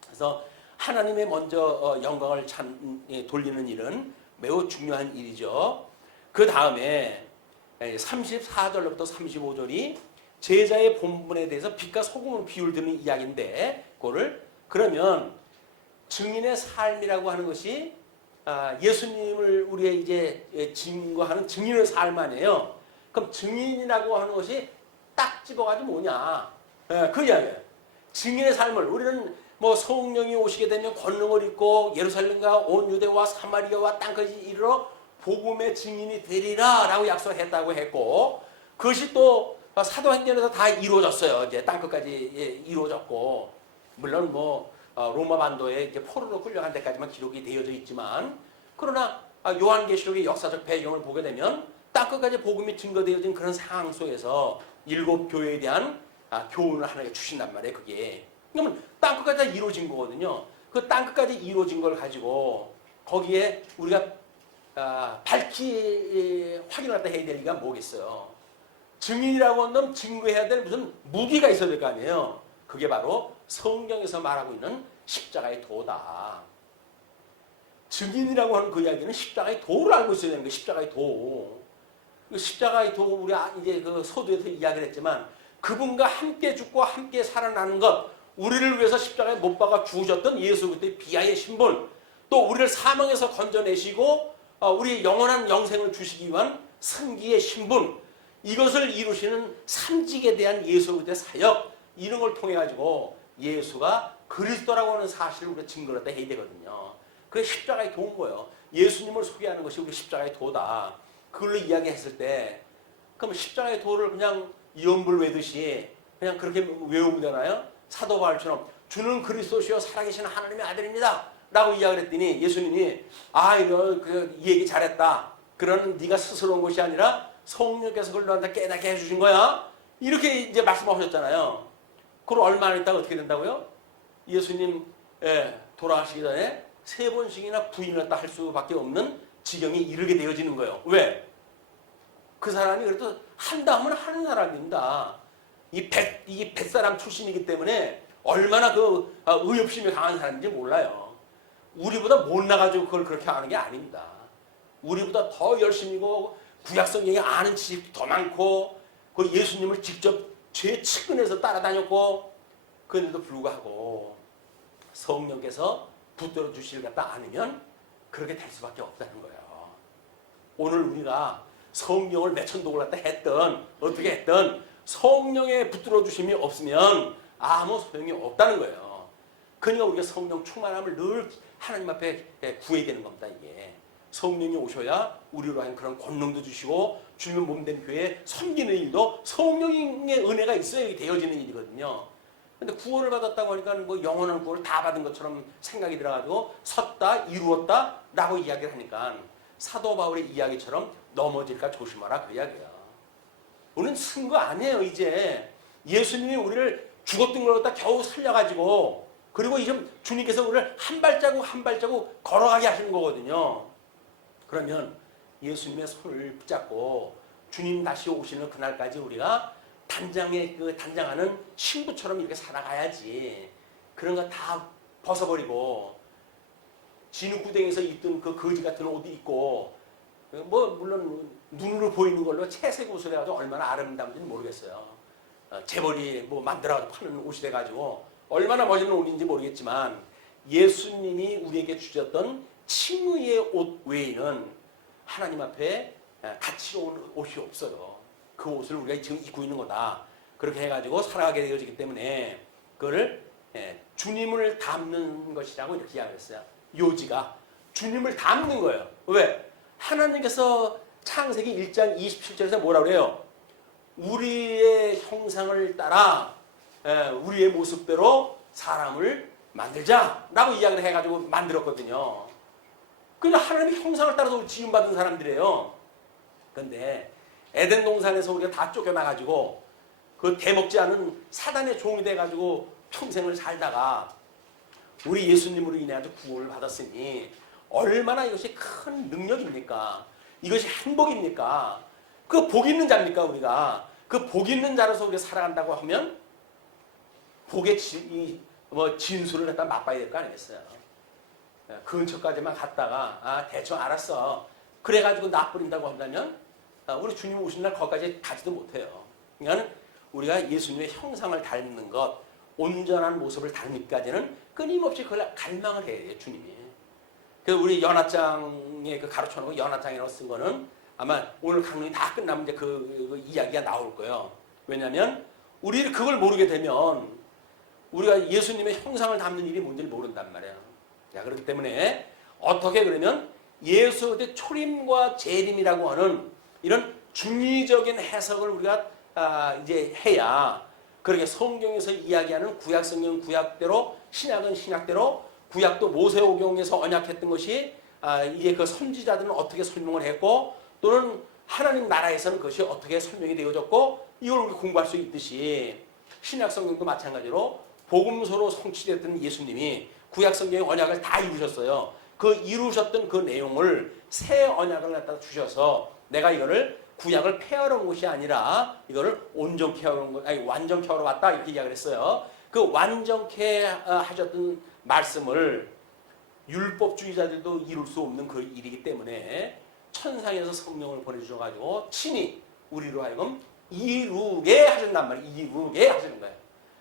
그래서 하나님의 먼저 영광을 돌리는 일은 매우 중요한 일이죠. 그 다음에 34절부터 35절이 제자의 본분에 대해서 빛과 소금을 비유를 드는 이야기인데, 그러면 증인의 삶이라고 하는 것이 예수님을 우리의 이제 증거하는 증인의 삶 아니에요. 그럼 증인이라고 하는 것이 딱 집어가지고 뭐냐? 그 이야기예요. 증인의 삶을 우리는 뭐 성령이 오시게 되면 권능을 입고 예루살렘과 온 유대와 사마리아와 땅까지 이르러 복음의 증인이 되리라라고 약속했다고 했고, 그것이 또 사도행전에서 다 이루어졌어요. 이제 땅끝까지 이루어졌고, 물론 뭐 로마 반도에 이제 포로로 끌려간 데까지만 기록이 되어져 있지만, 그러나 요한계시록의 역사적 배경을 보게 되면 땅끝까지 복음이 증거되어진 그런 상황 속에서 일곱 교회에 대한 교훈을 하나님께 주신단 말이에요. 그게 그러면 땅끝까지 다 이루어진 거거든요. 그 땅끝까지 이루어진 걸 가지고 거기에 우리가 밝히 확인하다 해야 될 리가 뭐겠어요. 증인이라고 하면 증거해야 될 무슨 무기가 있어야 될 거 아니에요. 그게 바로 성경에서 말하고 있는 십자가의 도다. 증인이라고 하는 그 이야기는 십자가의 도를 알고 있어야 되는 거예요. 십자가의 도. 그 십자가의 도, 우리 이제 그 서두에서 이야기를 했지만, 그분과 함께 죽고 함께 살아나는 것, 우리를 위해서 십자가에 못 박아 죽으셨던 예수 그리스도의 비하의 신분, 또 우리를 사망에서 건져내시고 우리 영원한 영생을 주시기 위한 승기의 신분, 이것을 이루시는 삼직에 대한 예수 그리스도의 사역, 이런 걸 통해 가지고 예수가 그리스도라고 하는 사실을 우리가 증거를 다 해야 되거든요. 그게 십자가의 도인 거예요. 예수님을 소개하는 것이 우리 십자가의 도다. 그걸로 이야기했을 때, 그럼 십자가의 도를 그냥 이연불 외듯이 그냥 그렇게 외우면 되나요? 사도 바울처럼 주는 그리스도시요 살아계신 하나님의 아들입니다 라고 이야기를 했더니 예수님이 이거 이 얘기 잘했다. 그런 네가 스스로 온 것이 아니라 성령께서 그걸 너한테 깨닫게 해주신 거야. 이렇게 이제 말씀하셨잖아요. 그걸 얼마 안 있다가 어떻게 된다고요? 예수님 돌아가시기 전에 3번씩이나 부인을 했다 할 수밖에 없는 지경이 이르게 되어지는 거예요. 왜? 그 사람이 그래도 한다 하면 하는 사람입니다. 이 뱃사람 출신이기 때문에 얼마나 그 의협심이 강한 사람인지 몰라요. 우리보다 못나가지고 그걸 그렇게 하는 게 아닙니다. 우리보다 더 열심히고 구약성경에 아는 지식도 더 많고 그 예수님을 직접 최측근에서 따라다녔고, 그런데도 불구하고 성령께서 붙들어 주시를 갖다 않으면 그렇게 될 수밖에 없다는 거예요. 오늘 우리가 성령을 몇천독을 갖다 했던 어떻게 했던 성령의 붙들어 주심이 없으면 아무 소용이 없다는 거예요. 그러니까 우리가 성령 충만함을 늘 하나님 앞에 구해야 되는 겁니다. 이게 성령이 오셔야 우리로 하여금 그런 권능도 주시고 주님의 몸된 교회에 섬기는 일도 성령의 은혜가 있어야 되어지는 일이거든요. 근데 구원을 받았다고 하니까 뭐 영원한 구원을 다 받은 것처럼 생각이 들어가지고 섰다 이루었다 라고 이야기를 하니까 사도 바울의 이야기처럼 넘어질까 조심하라 그 이야기야. 우리는 쓴 거 아니에요. 이제 예수님이 우리를 죽었던 걸 갖다 겨우 살려가지고, 그리고 이제 주님께서 우리를 한 발자국 한 발자국 걸어가게 하시는 거거든요. 그러면 예수님의 손을 붙잡고 주님 다시 오시는 그날까지 우리가 단장하는 신부처럼 이렇게 살아가야지. 그런 거 다 벗어버리고 진흙구덩이에서 입던 그 거지 같은 옷이 입고, 뭐 물론 눈으로 보이는 걸로 채색 옷을 해가지고 얼마나 아름다운지는 모르겠어요. 재벌이 뭐 만들어가지고 파는 옷이 돼가지고 얼마나 멋있는 옷인지 모르겠지만, 예수님이 우리에게 주셨던 칭의의 옷 외에는 하나님 앞에 가치로운 옷이 없어요. 그 옷을 우리가 지금 입고 있는 거다. 그렇게 해가지고 살아가게 되어지기 때문에 그거를 주님을 닮는 것이라고 이렇게 이야기했어요. 요지가 주님을 닮는 거예요. 왜? 하나님께서 창세기 1장 27절에서 뭐라고 그래요? 우리의 형상을 따라 우리의 모습대로 사람을 만들자라고 이야기를 해가지고 만들었거든요. 그러니까 하나님의 형상을 따라서 지음받은 사람들이에요. 그런데 에덴 동산에서 우리가 다 쫓겨나가지고 그 대먹지 않은 사단의 종이 돼가지고 평생을 살다가 우리 예수님으로 인해 구원을 받았으니 얼마나 이것이 큰 능력입니까? 이것이 행복입니까? 그 복 있는 자입니까? 우리가 그 복 있는 자로서 우리가 살아간다고 하면 복의 뭐 진술을 갖다 맛봐야 될 거 아니겠어요? 근처까지만 갔다가 대충 알았어. 그래가지고 나 뿌린다고 한다면 우리 주님 오신 날 거기까지 가지도 못해요. 그러니까 우리가 예수님의 형상을 닮는 것, 온전한 모습을 닮기까지는 끊임없이 그걸 갈망을 해야 돼요, 주님이. 그래서 우리 연합장에 그 가르쳐놓은 연합장이라고 쓴 거는 아마 오늘 강론이 다 끝나면 이제 그 이야기가 나올 거예요. 왜냐하면 우리 그걸 모르게 되면 우리가 예수님의 형상을 담는 일이 뭔지를 모른단 말이에요. 자, 그렇기 때문에 어떻게 그러면 예수의 초림과 재림이라고 하는 이런 중의적인 해석을 우리가 이제 해야 그렇게 성경에서 이야기하는 구약 성경 구약대로 신약은 신약대로 구약도 모세오경에서 언약했던 것이 이게 그 선지자들은 어떻게 설명을 했고 또는 하나님 나라에서는 그것이 어떻게 설명이 되어졌고 이걸 우리 공부할 수 있듯이 신약 성경도 마찬가지로 복음서로 성취됐던 예수님이 구약 성경의 언약을 다 이루셨어요. 그 이루셨던 그 내용을 새 언약을 갖다 주셔서 내가 이거를 구약을 폐하러 온 것이 아니라 이거를 온전케 하러 온 것, 아니 완전케 하러 왔다 이렇게 이야기를 했어요. 그 완전케 하셨던 말씀을 율법주의자들도 이룰 수 없는 그 일이기 때문에 천상에서 성령을 보내주셔가지고 친히 우리로 하여금 이루게 하신단 말이에요. 이루게 하시는 거예요.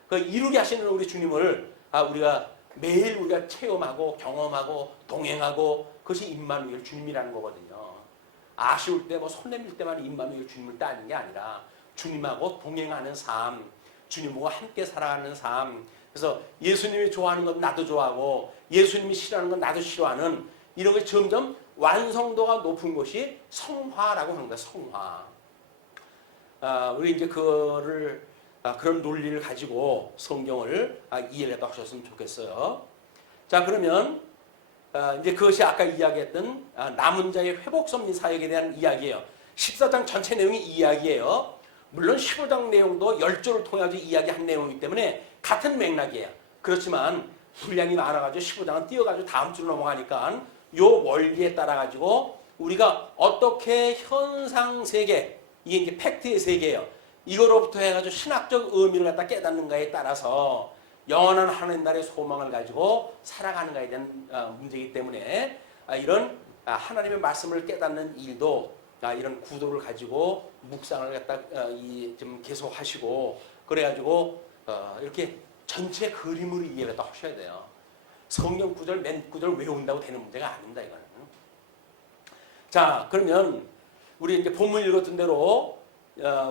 그 이루게 하시는 우리 주님을 우리가 매일 우리가 체험하고 경험하고 동행하고 그것이 임마누엘 주님이라는 거거든요. 아쉬울 때 뭐 손 내밀 때만 임마누엘 주님을 따르는 게 아니라 주님하고 동행하는 삶, 주님과 함께 살아가는 삶. 그래서 예수님이 좋아하는 건 나도 좋아하고 예수님이 싫어하는 건 나도 싫어하는 이런 게 점점 완성도가 높은 것이 성화라고 하는 거예요. 성화. 우리 이제 그거를 그런 논리를 가지고 성경을 이해를 하셨으면 좋겠어요. 자, 그러면 이제 그것이 아까 이야기했던 남은 자의 회복 섭리 사역에 대한 이야기예요. 14장 전체 내용이 이야기예요. 물론 15장 내용도 10조를 통해 이야기한 내용이기 때문에 같은 맥락이에요. 그렇지만 분량이 많아가지고 15장은 띄어가지고 다음 주로 넘어가니까 요 원리에 따라가지고 우리가 어떻게 현상 세계, 이게 이제 팩트의 세계예요. 이거로부터 해가지고 신학적 의미를 갖다 깨닫는가에 따라서 영원한 하나님 나라의 소망을 가지고 살아가는가에 대한 문제이기 때문에 이런 하나님의 말씀을 깨닫는 일도 이런 구도를 가지고 묵상을 갖다 좀 계속 하시고 그래가지고 이렇게 전체 그림으로 이해를 하셔야 돼요. 성경 구절 맨 구절 외운다고 되는 문제가 아닙니다. 이거는. 자, 그러면 우리 이제 본문 읽었던 대로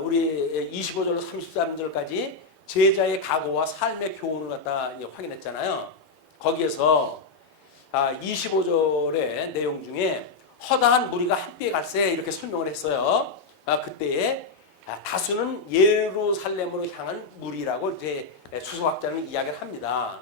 우리 25절로 33절까지 제자의 각오와 삶의 교훈을 갖다 확인했잖아요. 거기에서 25절의 내용 중에 허다한 무리가 함께 갈세 이렇게 설명을 했어요. 그때에 다수는 예루살렘으로 향한 무리라고 이제 수석학자는 이야기를 합니다.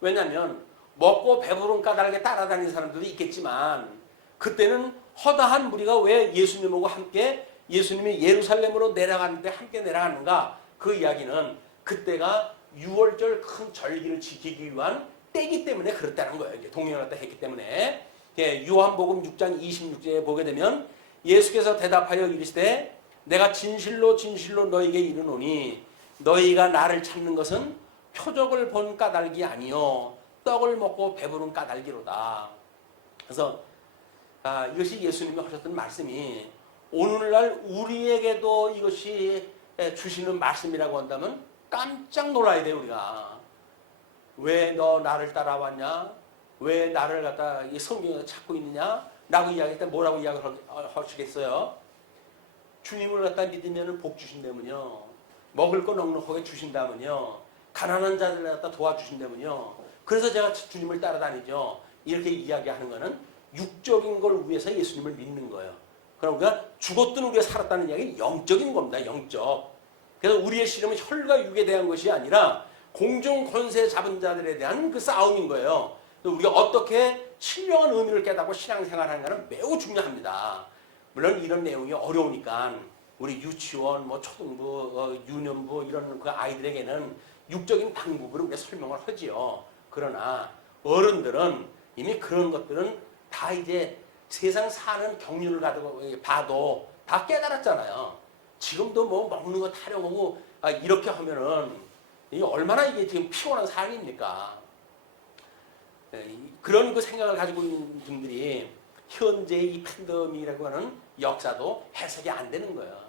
왜냐하면 먹고 배부른 까닭에 따라다니는 사람들도 있겠지만 그때는 허다한 무리가 왜 예수님하고 함께 예수님이 예루살렘으로 내려가는데 함께 내려가는가 그 이야기는 그때가 6월절 큰 절기를 지키기 위한 때이기 때문에 그렇다는 거예요. 이제 동행을 했기 때문에. 요한복음 6장 26절에 보게 되면 예수께서 대답하여 이르시되 내가 진실로 진실로 너희에게 이르노니 너희가 나를 찾는 것은 표적을 본 까닭이 아니요 떡을 먹고 배부른 까닭이로다. 그래서 이것이 예수님이 하셨던 말씀이 오늘날 우리에게도 이것이 주시는 말씀이라고 한다면 깜짝 놀라야 돼요. 우리가 왜 너 나를 따라왔냐, 왜 나를 갖다 이 성경에서 찾고 있느냐 라고 이야기할 때 뭐라고 이야기하시겠어요? 주님을 갖다 믿으면 복 주신다면요, 먹을 거 넉넉하게 주신다면요, 가난한 자들을 갖다 도와주신다면요, 그래서 제가 주님을 따라다니죠. 이렇게 이야기하는 거는 육적인 걸 위해서 예수님을 믿는 거예요. 그러니까 죽었던 우리가 살았다는 이야기는 영적인 겁니다. 영적. 그래서 우리의 씨름은 혈과 육에 대한 것이 아니라 공중 권세 잡은 자들에 대한 그 싸움인 거예요. 우리가 어떻게 신령한 의미를 깨닫고 신앙생활하는가는 매우 중요합니다. 물론 이런 내용이 어려우니까 우리 유치원, 뭐 초등부, 유년부 이런 그 아이들에게는 육적인 방법으로 우리가 설명을 하지요. 그러나 어른들은 이미 그런 것들은 다 이제 세상 사는 경륜을 가지고 봐도 다 깨달았잖아요. 지금도 뭐 먹는 거 타령하고 이렇게 하면은 이 얼마나 이게 지금 피곤한 삶입니까? 그런 그 생각을 가지고 있는 분들이 현재 이 팬데믹이라고 하는 역사도 해석이 안 되는 거야.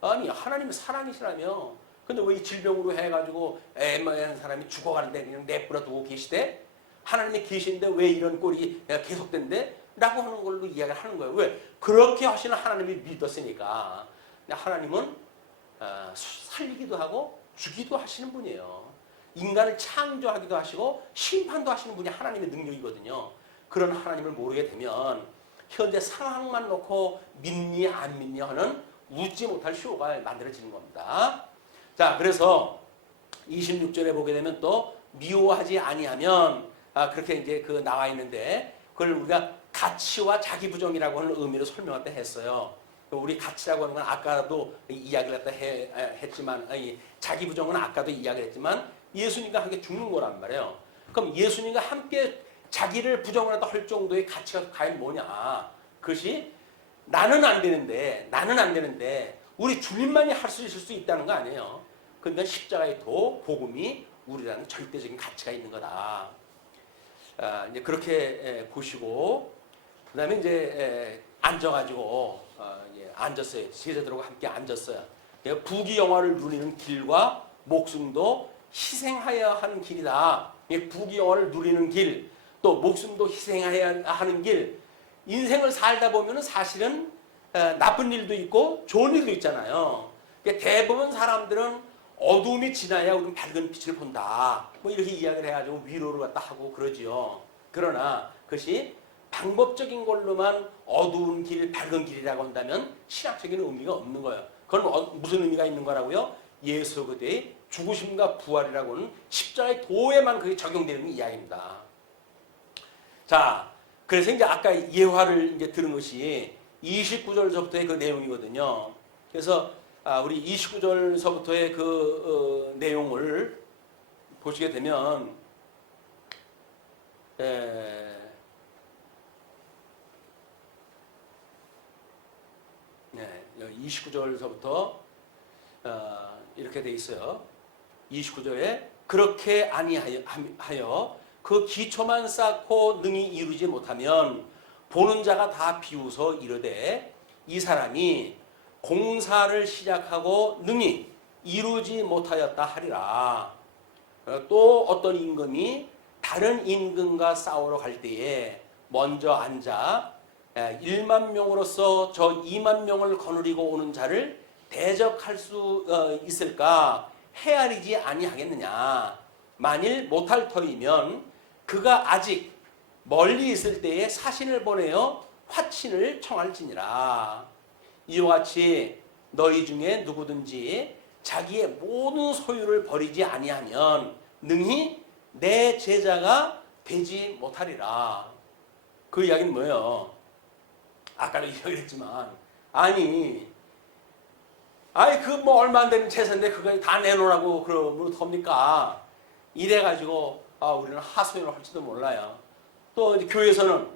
아니 하나님은 사랑이시라며 근데 왜 이 질병으로 해가지고 애매한 사람이 죽어가는데 그냥 내버려 두고 계시대? 하나님이 계신데 왜 이런 꼴이 계속된대? 라고 하는 걸로 이야기를 하는 거예요. 왜? 그렇게 하시는 하나님이 믿었으니까. 하나님은 살리기도 하고 주기도 하시는 분이에요. 인간을 창조하기도 하시고 심판도 하시는 분이 하나님의 능력이거든요. 그런 하나님을 모르게 되면 현재 상황만 놓고 믿니 안 믿니 하는 웃지 못할 쇼가 만들어지는 겁니다. 자, 그래서 26절에 보게 되면 또 미워하지 아니하면 그렇게 이제 그 나와 있는데 그걸 우리가 가치와 자기 부정이라고 하는 의미로 설명할 때 했어요. 우리 가치라고 하는 건 아까도 이야기를 했다 했지만 아니, 자기 부정은 아까도 이야기를 했지만 예수님과 함께 죽는 거란 말이에요. 그럼 예수님과 함께 자기를 부정을 할 정도의 가치가 과연 뭐냐? 그것이 나는 안 되는데 우리 주님만이 할 수 있을 수 있다는 거 아니에요. 그러니까 십자가의 도 복음이 우리라는 절대적인 가치가 있는 거다. 이제 그렇게 보시고 그다음에 이제 앉아가지고 앉았어요. 제자들하고 함께 앉았어요. 부귀영화를 누리는 길과 목숨도 희생하여야 하는 길이다. 부귀영화를 누리는 길, 또 목숨도 희생해야 하는 길. 인생을 살다 보면 사실은 나쁜 일도 있고 좋은 일도 있잖아요. 대부분 사람들은 어두움이 지나야 우리는 밝은 빛을 본다. 뭐 이렇게 이야기를 해가지고 위로를 갖다 하고 그러지요. 그러나 그것이 방법적인 걸로만 어두운 길, 밝은 길이라고 한다면 신학적인 의미가 없는 거예요. 그건 무슨 의미가 있는 거라고요? 예수 그리스도의 죽으심과 부활이라고는 십자가의 도에만 그게 적용되는 이야기입니다. 자, 그래서 이제 아까 예화를 이제 들은 것이 29절서부터의 그 내용이거든요. 그래서 우리 29절서부터의 그 내용을 보시게 되면 29절서부터 이렇게 돼 있어요. 29절에 그렇게 아니하여 그 기초만 쌓고 능히 이루지 못하면 보는 자가 다 비웃어 이르되 이 사람이 공사를 시작하고 능히 이루지 못하였다 하리라. 또 어떤 임금이 다른 임금과 싸우러 갈 때에 먼저 앉아 1만 명으로서 저 2만 명을 거느리고 오는 자를 대적할 수 있을까 헤아리지 아니하겠느냐. 만일 못할 터이면 그가 아직 멀리 있을 때에 사신을 보내어 화친을 청할지니라. 이와 같이 너희 중에 누구든지 자기의 모든 소유를 버리지 아니하면 능히 내 제자가 되지 못하리라. 그 이야기는 뭐예요? 아까도 이야기를 했지만 그 뭐 얼마 안 되는 재산인데 그거 다 내놓으라고 그러면 됩니까? 이래가지고 우리는 하소연을 할지도 몰라요. 또 이제 교회에서는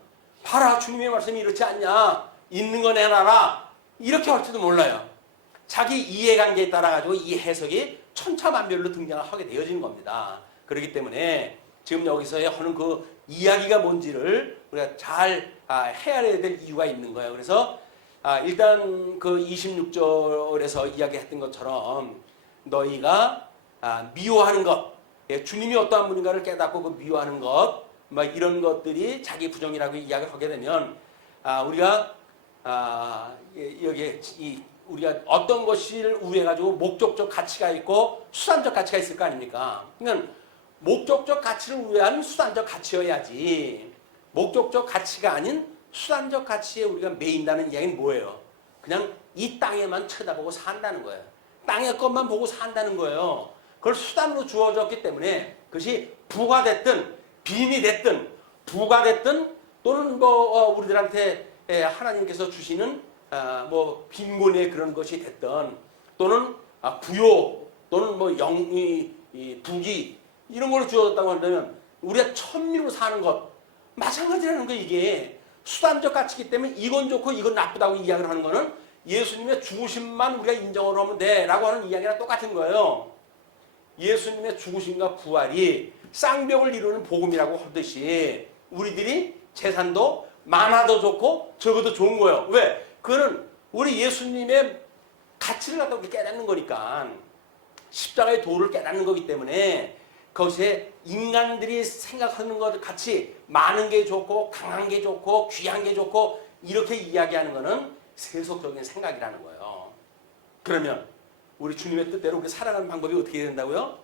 봐라 주님의 말씀이 이렇지 않냐 있는 거 내놔라 이렇게 할지도 몰라요. 자기 이해관계에 따라 가지고 이 해석이 천차만별로 등장하게 되어지는 겁니다. 그렇기 때문에 지금 여기서 하는 그 이야기가 뭔지를 우리가 잘 헤아려야 될 이유가 있는 거예요. 그래서 일단 그 26절에서 이야기했던 것처럼 너희가 미워하는 것, 주님이 어떠한 분인가를 깨닫고 그 미워하는 것, 막 이런 것들이 자기 부정이라고 이야기를 하게 되면 우리가 여기에 우리가 어떤 것을 우회해가지고 목적적 가치가 있고 수단적 가치가 있을 거 아닙니까? 그러니까 목적적 가치를 우회하는 수단적 가치여야지 목적적 가치가 아닌 수단적 가치에 우리가 매인다는 이야기는 뭐예요? 그냥 이 땅에만 쳐다보고 산다는 거예요. 땅의 것만 보고 산다는 거예요. 그걸 수단으로 주어졌기 때문에 그것이 부가 됐든 빈이 됐든 부가 됐든 또는 뭐 우리들한테 하나님께서 주시는 뭐 빈곤의 그런 것이 됐든 또는 부요 또는 뭐 영이 부기 이런 걸로 주어졌다고 한다면 우리가 천민으로 사는 것 마찬가지라는 거. 이게 수단적 가치이기 때문에 이건 좋고 이건 나쁘다고 이야기를 하는 거는 예수님의 죽으심만 우리가 인정을 하면 돼 라고 하는 이야기랑 똑같은 거예요. 예수님의 죽으심과 부활이 쌍벽을 이루는 복음이라고 하듯이 우리들이 재산도 많아도 좋고 적어도 좋은 거예요. 왜? 그거는 우리 예수님의 가치를 갖다 우리 깨닫는 거니까. 십자가의 도를 깨닫는 거기 때문에 거기에 인간들이 생각하는 것 같이 많은 게 좋고 강한 게 좋고 귀한 게 좋고 이렇게 이야기하는 거는 세속적인 생각이라는 거예요. 그러면 우리 주님의 뜻대로 우리 살아가는 방법이 어떻게 된다고요?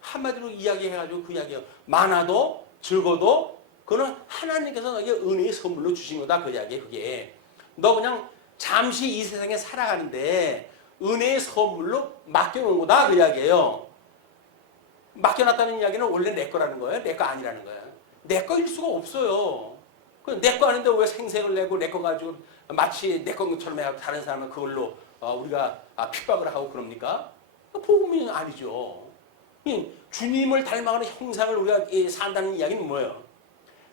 한마디로 이야기해가지고 그 이야기예요. 많아도 적어도 그거는 하나님께서 너에게 은혜의 선물로 주신 거다. 그 이야기예요. 그게 너 그냥 잠시 이 세상에 살아가는데 은혜의 선물로 맡겨놓은 거다. 그 이야기예요. 맡겨놨다는 이야기는 원래 내 거라는 거예요. 내 거 아니라는 거예요. 내 거일 수가 없어요. 내 거 아닌데 왜 생색을 내고 내 거 가지고 마치 내 것처럼 해서 다른 사람은 그걸로 우리가 핍박을 하고 그럽니까? 복음이 아니죠. 주님을 닮아가는 형상을 우리가 산다는 이야기는 뭐예요?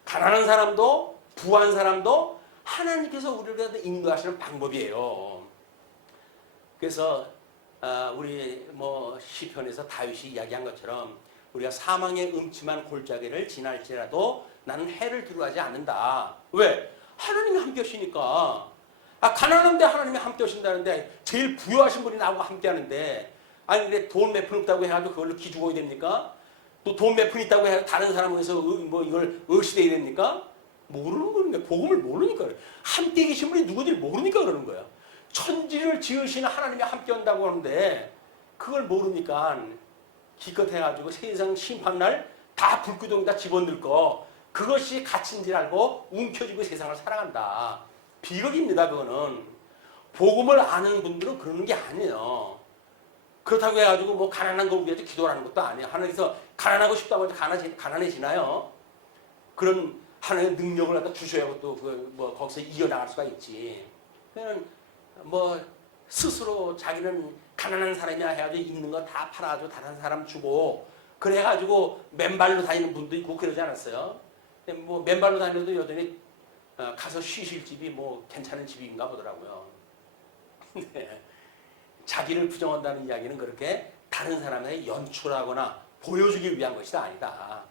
가난한 사람도 부한 사람도 하나님께서 우리를 인도하시는 방법이에요. 그래서 우리 시편에서 다윗이 이야기한 것처럼 우리가 사망의 음침한 골짜기를 지날지라도 나는 해를 두려워하지 않는다. 왜? 하나님이 함께 하시니까. 가난한데 하나님이 함께 하신다는데 제일 부유하신 분이 나하고 함께 하는데 아니 근데 돈 몇 푼 있다고 해가지고 그걸로 기죽어야 됩니까? 또 돈 몇 푼 있다고 해서 다른 사람을 위해서 이걸 의시돼야 됩니까? 모르는 거니까. 복음을 모르니까 그래. 함께 계신 분이 누구인지 모르니까 그러는 거야. 천지를 지으시는 하나님이 함께 한다고 하는데 그걸 모르니까 기껏 해가지고 세상 심판날 다 불구덩이다 집어넣고 그것이 가치인 줄 알고 움켜쥐고 세상을 살아간다. 비극입니다. 그거는. 복음을 아는 분들은 그러는 게 아니에요. 그렇다고 해가지고 가난한 걸 위해서 기도를 하는 것도 아니에요. 하나님께서 가난하고 싶다고 해서 가난해지나요? 그런 하나님의 능력을 갖다 주셔야 또 거기서 이어나갈 수가 있지. 그냥 스스로 자기는 가난한 사람이야 해가지고 있는 거 다 팔아가지고 다른 사람 주고 그래가지고 맨발로 다니는 분도 있고 그러지 않았어요? 맨발로 다녀도 여전히 가서 쉬실 집이 괜찮은 집인가 보더라고요. 네. 자기를 부정한다는 이야기는 그렇게 다른 사람에게 연출하거나 보여주기 위한 것이 아니다.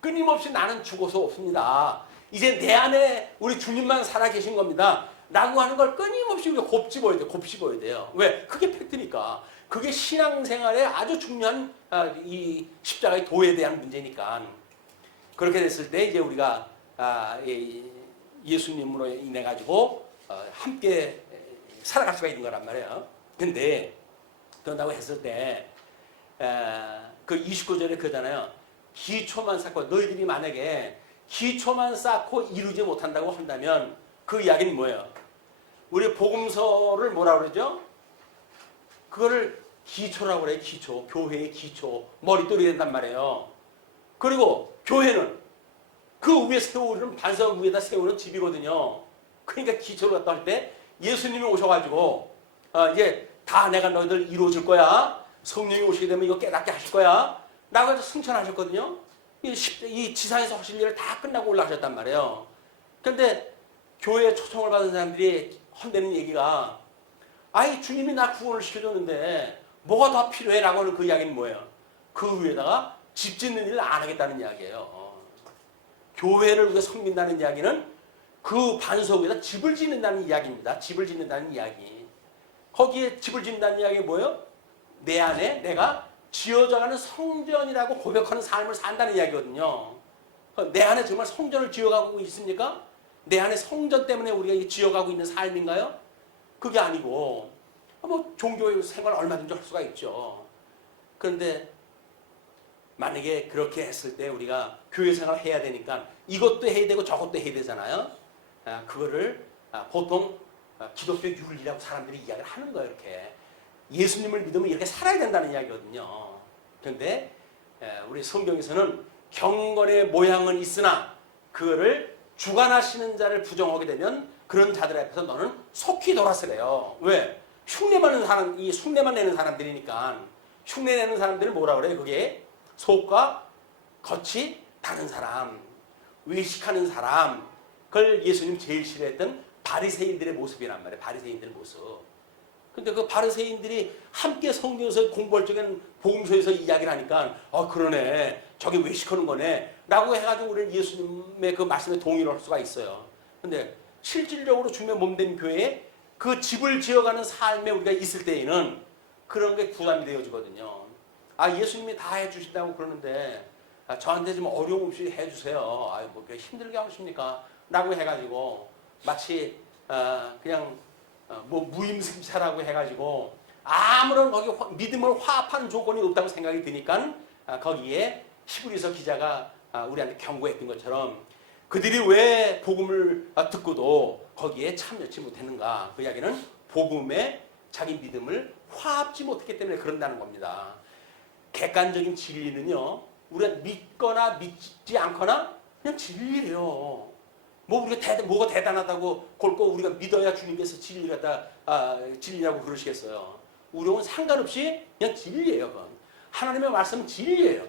끊임없이 나는 죽어서 없습니다. 이제 내 안에 우리 주님만 살아계신 겁니다. 라고 하는 걸 끊임없이 우리가 곱씹어야 돼요. 곱씹어야 돼요. 왜? 그게 팩트니까. 그게 신앙생활에 아주 중요한 이 십자가의 도에 대한 문제니까. 그렇게 됐을 때 이제 우리가 예수님으로 인해 가지고 함께 살아갈 수가 있는 거란 말이에요. 근데 그런다고 했을 때 그 29절에 그러잖아요. 기초만 쌓고 너희들이 만약에 기초만 쌓고 이루지 못한다고 한다면 그 이야기는 뭐예요? 우리 복음서를 뭐라 그러죠? 그거를 기초라고 그래요. 기초. 교회의 기초. 머릿돌이 된단 말이에요. 그리고 교회는 그 위에 세우는 반석 위에다 세우는 집이거든요. 그러니까 기초를 갖다 할 때 예수님이 오셔가지고 이제 다 내가 너희들 이루어질 거야. 성령이 오시게 되면 이거 깨닫게 하실 거야. 라고 해서 승천하셨거든요. 이 지상에서 하실 일을 다 끝나고 올라가셨단 말이에요. 그런데 교회에 초청을 받은 사람들이 헌대는 얘기가 아이 주님이 나 구원을 시켜줬는데 뭐가 더 필요해? 라고 하는 그 이야기는 뭐예요? 그 위에다가 집 짓는 일을 안 하겠다는 이야기예요. 교회를 위해 섬긴다는 이야기는 그 반석 위에다 집을 짓는다는 이야기입니다. 집을 짓는다는 이야기. 거기에 집을 짓는다는 이야기가 뭐예요? 내 안에 내가 지어져가는 성전이라고 고백하는 삶을 산다는 이야기거든요. 내 안에 정말 성전을 지어가고 있습니까? 내 안에 성전 때문에 우리가 지어가고 있는 삶인가요? 그게 아니고 종교 생활 얼마든지 할 수가 있죠. 그런데 만약에 그렇게 했을 때 우리가 교회 생활을 해야 되니까 이것도 해야 되고 저것도 해야 되잖아요. 그거를 보통 기독교 윤리라고 사람들이 이야기를 하는 거예요. 이렇게 예수님을 믿으면 이렇게 살아야 된다는 이야기거든요. 그런데 우리 성경에서는 경건의 모양은 있으나 그거를 주관하시는 자를 부정하게 되면 그런 자들 앞에서 너는 속히 돌아서래요. 왜? 이 흉내만 내는 사람들이니까. 흉내 내는 사람들을 뭐라 그래요? 그게 속과 겉이 다른 사람, 외식하는 사람. 그걸 예수님 제일 싫어했던 바리새인들의 모습이란 말이에요. 바리새인들의 모습. 근데 그 바리새인들이 함께 성경에서 공부할 적에는 복음서에서 이야기를 하니까 그러네. 저게 왜 시키는 거네. 라고 해가지고 우리는 예수님의 그 말씀에 동의를 할 수가 있어요. 근데 실질적으로 주님의 몸된 교회에 그 집을 지어가는 삶에 우리가 있을 때에는 그런 게 부담이 되어지거든요. 예수님이 다 해주신다고 그러는데 저한테 좀 어려움 없이 해주세요. 뭐 그렇게 힘들게 하십니까? 라고 해가지고 마치 그냥 뭐 무임승차라고 해가지고 아무런 거기 믿음을 화합하는 조건이 없다고 생각이 드니까 거기에 히브리서 기자가 우리한테 경고했던 것처럼 그들이 왜 복음을 듣고도 거기에 참여치 못했는가? 그 이야기는 복음에 자기 믿음을 화합지 못했기 때문에 그런다는 겁니다. 객관적인 진리는요, 우리가 믿거나 믿지 않거나 그냥 진리래요. 뭐 우리가 뭐가 대단하다고 골고 우리가 믿어야 주님께서 진리라고 그러시겠어요. 우리는 상관없이 그냥 진리예요. 그건. 하나님의 말씀은 진리예요.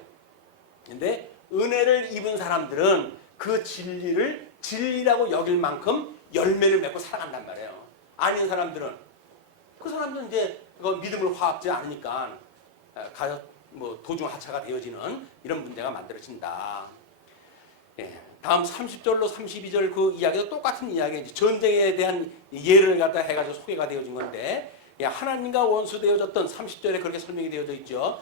근데 은혜를 입은 사람들은 그 진리를 진리라고 여길 만큼 열매를 맺고 살아간단 말이에요. 아닌 사람들은 그 사람들은 이제 그거 믿음을 화합지 않으니까 도중하차가 되어지는 이런 문제가 만들어진다. 예. 다음 30절로 32절 그 이야기도 똑같은 이야기인지 전쟁에 대한 예를 갖다 해가지고 소개가 되어진 건데 하나님과 원수되어졌던 30절에 그렇게 설명이 되어져 있죠.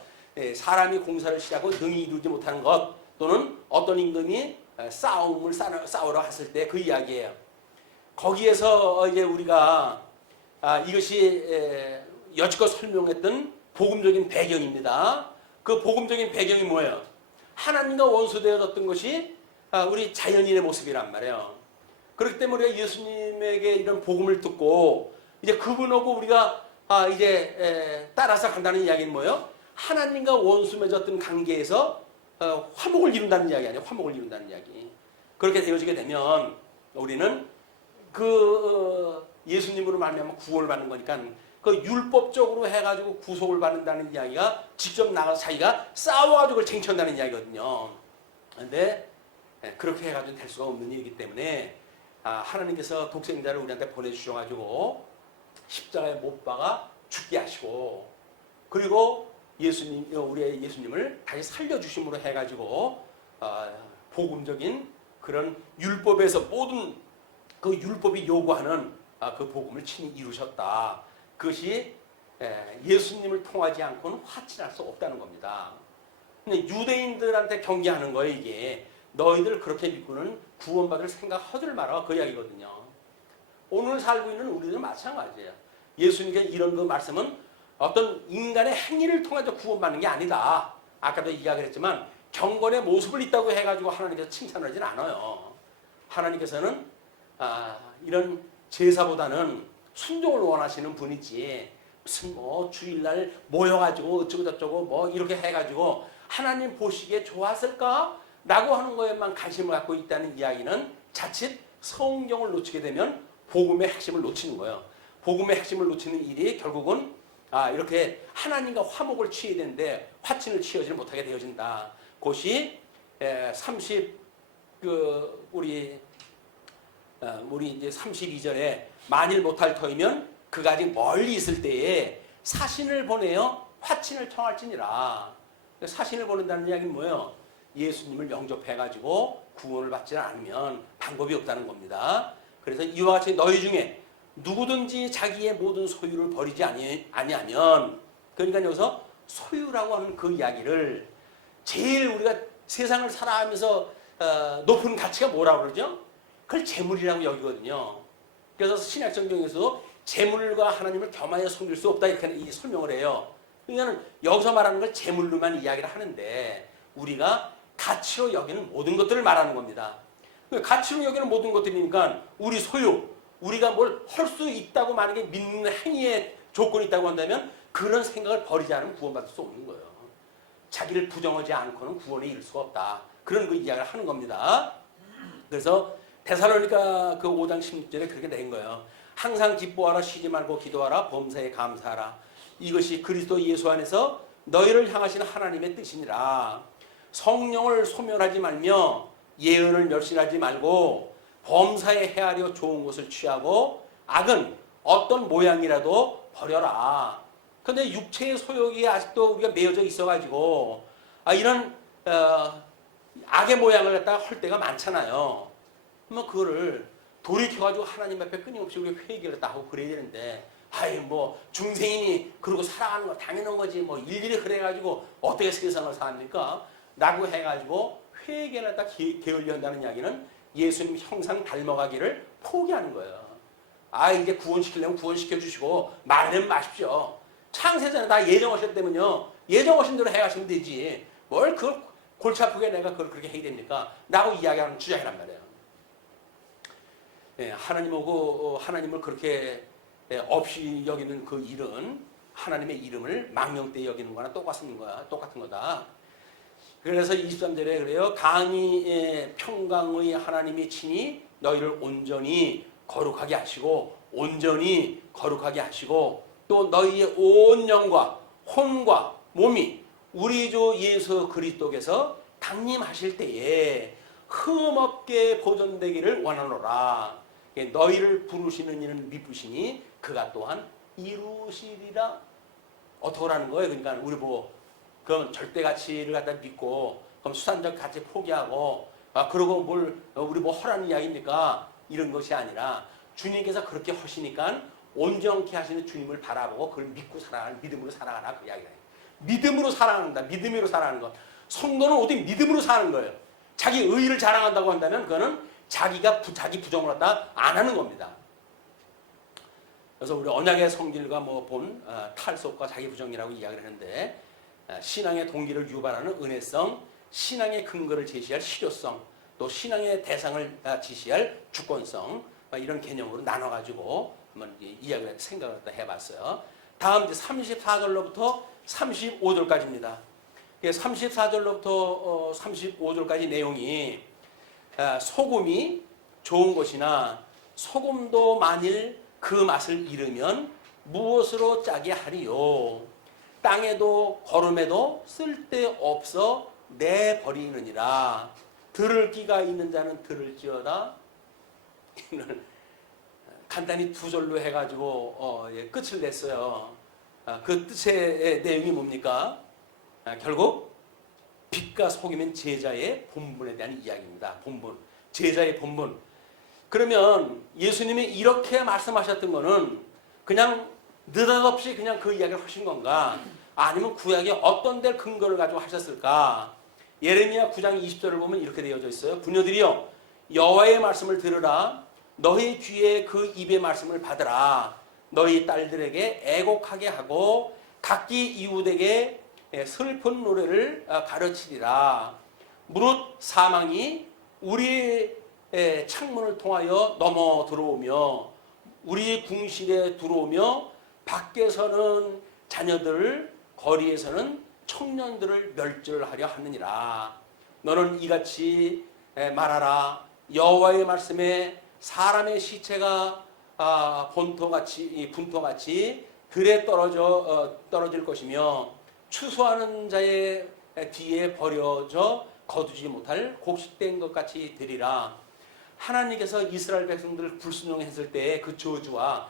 사람이 공사를 시작하고 능히 이루지 못하는 것 또는 어떤 임금이 싸움을 싸우러 갔을 때 그 이야기예요. 거기에서 이제 우리가 이것이 여지껏 설명했던 복음적인 배경입니다. 그 복음적인 배경이 뭐예요? 하나님과 원수되어졌던 것이 우리 자연인의 모습이란 말이에요. 그렇기 때문에 우리가 예수님에게 이런 복음을 듣고 이제 그분하고 우리가 이제 따라서 간다는 이야기는 뭐예요? 하나님과 원수 맺었던 관계에서 화목을 이룬다는 이야기 아니에요? 화목을 이룬다는 이야기. 그렇게 되어지게 되면 우리는 그 예수님으로 말미암아 구원을 받는 거니까 그 율법적으로 해가지고 구속을 받는다는 이야기가 직접 나가서 자기가 싸워가지고 그걸 쟁취한다는 이야기거든요. 그런데 그렇게 해가지고 될 수가 없는 일이기 때문에 하나님께서 독생자를 우리한테 보내주셔가지고 십자가에 못 박아 죽게 하시고 그리고 우리의 예수님을 다시 살려주심으로 해가지고 복음적인 그런 율법에서 모든 그 율법이 요구하는 그 복음을 친히 이루셨다. 그것이 예수님을 통하지 않고는 화친할 수 없다는 겁니다. 근데 유대인들한테 경계하는 거예요. 이게 너희들 그렇게 믿고는 구원받을 생각 하들 마라 그 이야기거든요. 오늘 살고 있는 우리도 마찬가지예요. 예수님께 이런 그 말씀은 어떤 인간의 행위를 통해서 구원받는 게 아니다. 아까도 이야기를 했지만 경건의 모습을 있다고 해가지고 하나님께서 칭찬을 하진 않아요. 하나님께서는 이런 제사보다는 순종을 원하시는 분이지 무슨 뭐 주일날 모여가지고 어쩌고 저쩌고 뭐 이렇게 해가지고 하나님 보시기에 좋았을까? 라고 하는 거에만 관심을 갖고 있다는 이야기는 자칫 성경을 놓치게 되면 복음의 핵심을 놓치는 거예요. 복음의 핵심을 놓치는 일이 결국은 이렇게 하나님과 화목을 취해야 되는데 화친을 취하지 못하게 되어진다. 그것이 우리 이제 32절에 만일 못할 터이면 그가 아직 멀리 있을 때에 사신을 보내어 화친을 청할지니라. 사신을 보낸다는 이야기는 뭐예요? 예수님을 영접해가지고 구원을 받지 않으면 방법이 없다는 겁니다. 그래서 이와 같이 너희 중에 누구든지 자기의 모든 소유를 버리지 아니하면 그러니까 여기서 소유라고 하는 그 이야기를 제일 우리가 세상을 살아가면서 높은 가치가 뭐라고 그러죠? 그걸 재물이라고 여기거든요. 그래서 신약 성경에서도 재물과 하나님을 겸하여 섬길 수 없다 이렇게 설명을 해요. 그러니까 여기서 말하는 걸 재물로만 이야기를 하는데 우리가 가치로 여기는 모든 것들을 말하는 겁니다. 가치로 여기는 모든 것들이니까 우리 소유, 우리가 뭘 할 수 있다고 만약에 믿는 행위의 조건이 있다고 한다면 그런 생각을 버리지 않으면 구원받을 수 없는 거예요. 자기를 부정하지 않고는 구원에 이를 수가 없다. 그런 그 이야기를 하는 겁니다. 그래서 데살로니가 그 5장 16절에 그렇게 된 거예요. 항상 기뻐하라, 쉬지 말고 기도하라, 범사에 감사하라. 이것이 그리스도 예수 안에서 너희를 향하신 하나님의 뜻이니라. 성령을 소멸하지 말며 예언을 멸시하지 말고 범사에 헤아려 좋은 것을 취하고 악은 어떤 모양이라도 버려라. 근데 육체의 소욕이 아직도 우리가 매여져 있어가지고 이런 악의 모양을 갖다가 할 때가 많잖아요. 그러면 그거를 돌이켜가지고 하나님 앞에 끊임없이 우리가 회개를 다 하고 그래야 되는데, 뭐 중생이니 그러고 살아가는 거 당연한 거지, 뭐 일일이 그래가지고 어떻게 세상을 삽니까? 라고 해가지고 회개를 다 게을리 한다는 이야기는 예수님 형상 닮아가기를 포기하는 거예요. 이제 구원시키려면 구원시켜 주시고 말하면 마십시오. 창세전에 다 예정하셨다면요, 예정하신 대로 해가시면 되지, 뭘 그걸 골치 아프게 내가 그걸 그렇게 해야 됩니까? 라고 이야기하는 주장이란 말이에요. 하나님을 그렇게 없이 여기는 그 일은 하나님의 이름을 망령되이 여기는 거나 똑같은 거다. 그래서 23절에 그래요. 강이 평강의 하나님이 친히 너희를 온전히 거룩하게 하시고 또 너희의 온 영과 혼과 몸이 우리 주 예수 그리스도께서 강림하실 때에 흠없게 보존되기를 원하노라. 너희를 부르시는 이는 미쁘시니 그가 또한 이루시리라. 어떻게 하는 거예요? 그러니까 우리 그럼 절대 가치를 갖다 믿고 그럼 수단적 가치 포기하고 그러고 우리 하라는 이야기입니까? 이런 것이 아니라 주님께서 그렇게 하시니까 온전케 하시는 주님을 바라보고 그걸 믿고 살아가는, 믿음으로 살아가라, 그 이야기예요. 믿음으로 살아간다. 믿음으로 살아가는 것. 성도는 어떻게 믿음으로 사는 거예요? 자기 의의를 자랑한다고 한다면 그거는 자기 부정을 갖다 안 하는 겁니다. 그래서 우리 언약의 성질과 본 탈속과 자기 부정이라고 이야기를 하는데, 신앙의 동기를 유발하는 은혜성, 신앙의 근거를 제시할 실효성, 또 신앙의 대상을 지시할 주권성, 이런 개념으로 나눠가지고 한번 이야기를 생각을 해봤어요. 다음 이제 34절로부터 35절까지입니다. 34절로부터 35절까지 내용이 소금이 좋은 것이나 소금도 만일 그 맛을 잃으면 무엇으로 짜게 하리요? 땅에도 거름에도 쓸데없어 내버리느니라. 들을 끼가 있는 자는 들을지어다. 간단히 두 절로 해가지고 끝을 냈어요. 그 뜻의 내용이 뭡니까? 결국 빛과 소금은 제자의 본분에 대한 이야기입니다. 본분, 제자의 본분. 그러면 예수님이 이렇게 말씀하셨던 거는 그냥 느닷없이 그냥 그 이야기를 하신 건가? 아니면 구약에 어떤 데 근거를 가지고 하셨을까? 예레미야 9장 20절을 보면 이렇게 되어져 있어요. 부녀들이여, 여호와의 말씀을 들으라. 너희 귀에 그 입의 말씀을 받으라. 너희 딸들에게 애곡하게 하고 각기 이웃에게 슬픈 노래를 가르치리라. 무릇 사망이 우리의 창문을 통하여 넘어 들어오며 우리 궁실에 들어오며 밖에서는 자녀들을, 거리에서는 청년들을 멸절하려 하느니라. 너는 이같이 말하라. 여호와의 말씀에 사람의 시체가 분토같이 들에 떨어질 것이며 추수하는 자의 뒤에 버려져 거두지 못할 곡식된 것 같이 되리라. 하나님께서 이스라엘 백성들을 불순종했을 때의 그 저주와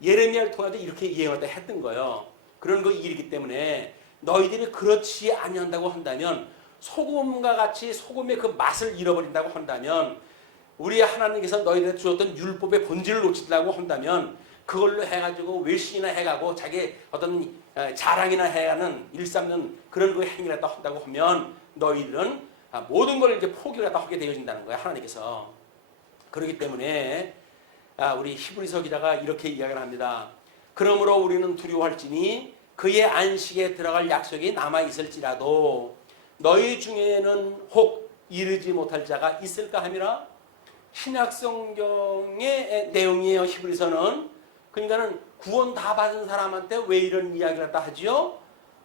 예레미야를 통해서 이렇게 예언을 했던 거예요. 그런 그 일이기 때문에 너희들이 그렇지 아니한다고 한다면, 소금과 같이 소금의 그 맛을 잃어버린다고 한다면, 우리 하나님께서 너희들한테 주었던 율법의 본질을 놓친다고 한다면 그걸로 해가지고 외식이나 해가고 자기 어떤 자랑이나 해가는 일삼는 그런 그 행위를 한다고 하면 너희들은 모든 걸 이제 포기를 하게 되어진다는 거예요. 하나님께서. 그렇기 때문에 우리 히브리서 기자가 이렇게 이야기를 합니다. 그러므로 우리는 두려워할지니 그의 안식에 들어갈 약속이 남아있을지라도 너희 중에는 혹 이르지 못할 자가 있을까 함이라. 신약성경의 내용이에요. 히브리서는. 그러니까는 구원 다 받은 사람한테 왜 이런 이야기를 갖다 하지요?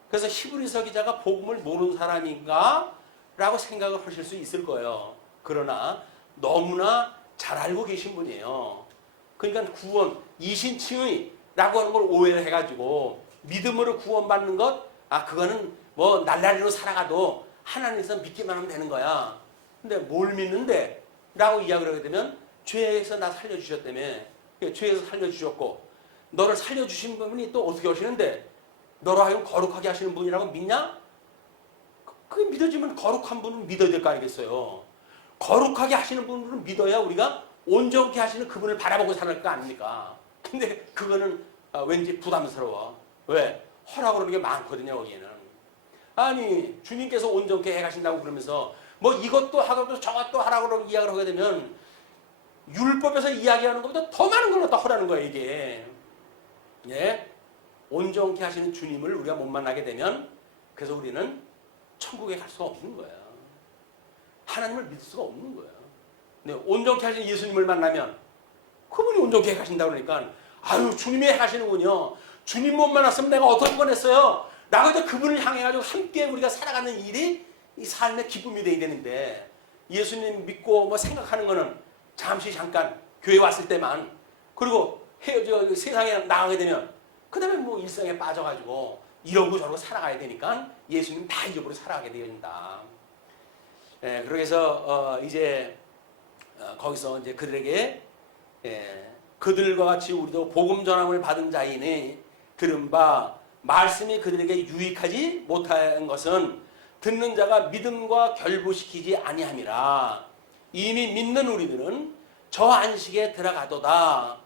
그래서 히브리서 기자가 복음을 모르는 사람인가? 라고 생각을 하실 수 있을 거예요. 그러나 너무나 잘 알고 계신 분이에요. 그러니까 구원, 이신칭의 라고 하는 걸 오해를 해가지고 믿음으로 구원받는 것, 그거는 날라리로 살아가도 하나님께서 믿기만 하면 되는 거야. 근데 뭘 믿는데? 라고 이야기를 하게 되면 죄에서 나 살려주셨다며. 죄에서 살려주셨고 너를 살려주신 분이 또 어떻게 하시는데 너로 하여금 거룩하게 하시는 분이라고 믿냐? 그게 믿어지면 거룩한 분은 믿어야 될 거 아니겠어요. 거룩하게 하시는 분을 믿어야 우리가 온전케 하시는 그분을 바라보고 살 거 아닙니까? 근데 그거는 왠지 부담스러워. 왜? 허락을 하는 게 많거든요, 거기에는. 아니, 주님께서 온전케 해가신다고 그러면서 뭐 이것도 하고 저것도 하라고 이야기를 하게 되면 율법에서 이야기하는 것보다 더 많은 걸 갖다 허라는 거예요, 이게. 예? 온전케 하시는 주님을 우리가 못 만나게 되면 그래서 우리는 천국에 갈 수가 없는 거예요. 하나님을 믿을 수가 없는 거예요. 근데 온전케 하시는 예수님을 만나면 그분이 온전케 가신다고 그러니까 아유 주님이 하시는군요. 주님 못 만났으면 내가 어떻게 뻔했어요. 나가 이제 그분을 향해가지고 함께 우리가 살아가는 일이 이 삶의 기쁨이 되어야 되는데 예수님 믿고 뭐 생각하는 거는 잠시 잠깐 교회 왔을 때만 그리고 헤어져 세상에 나가게 되면 그 다음에 뭐 일상에 빠져가지고 이러고 저러고 살아가야 되니까 예수님 다 잊어버리고 살아가게 되어 있다. 예, 그래서 이제 거기서 이제 그들에게 그들과 같이 우리도 복음 전함을 받은 자이니 들은 바 말씀이 그들에게 유익하지 못한 것은 듣는 자가 믿음과 결부시키지 아니함이라. 이미 믿는 우리들은 저 안식에 들어가도다.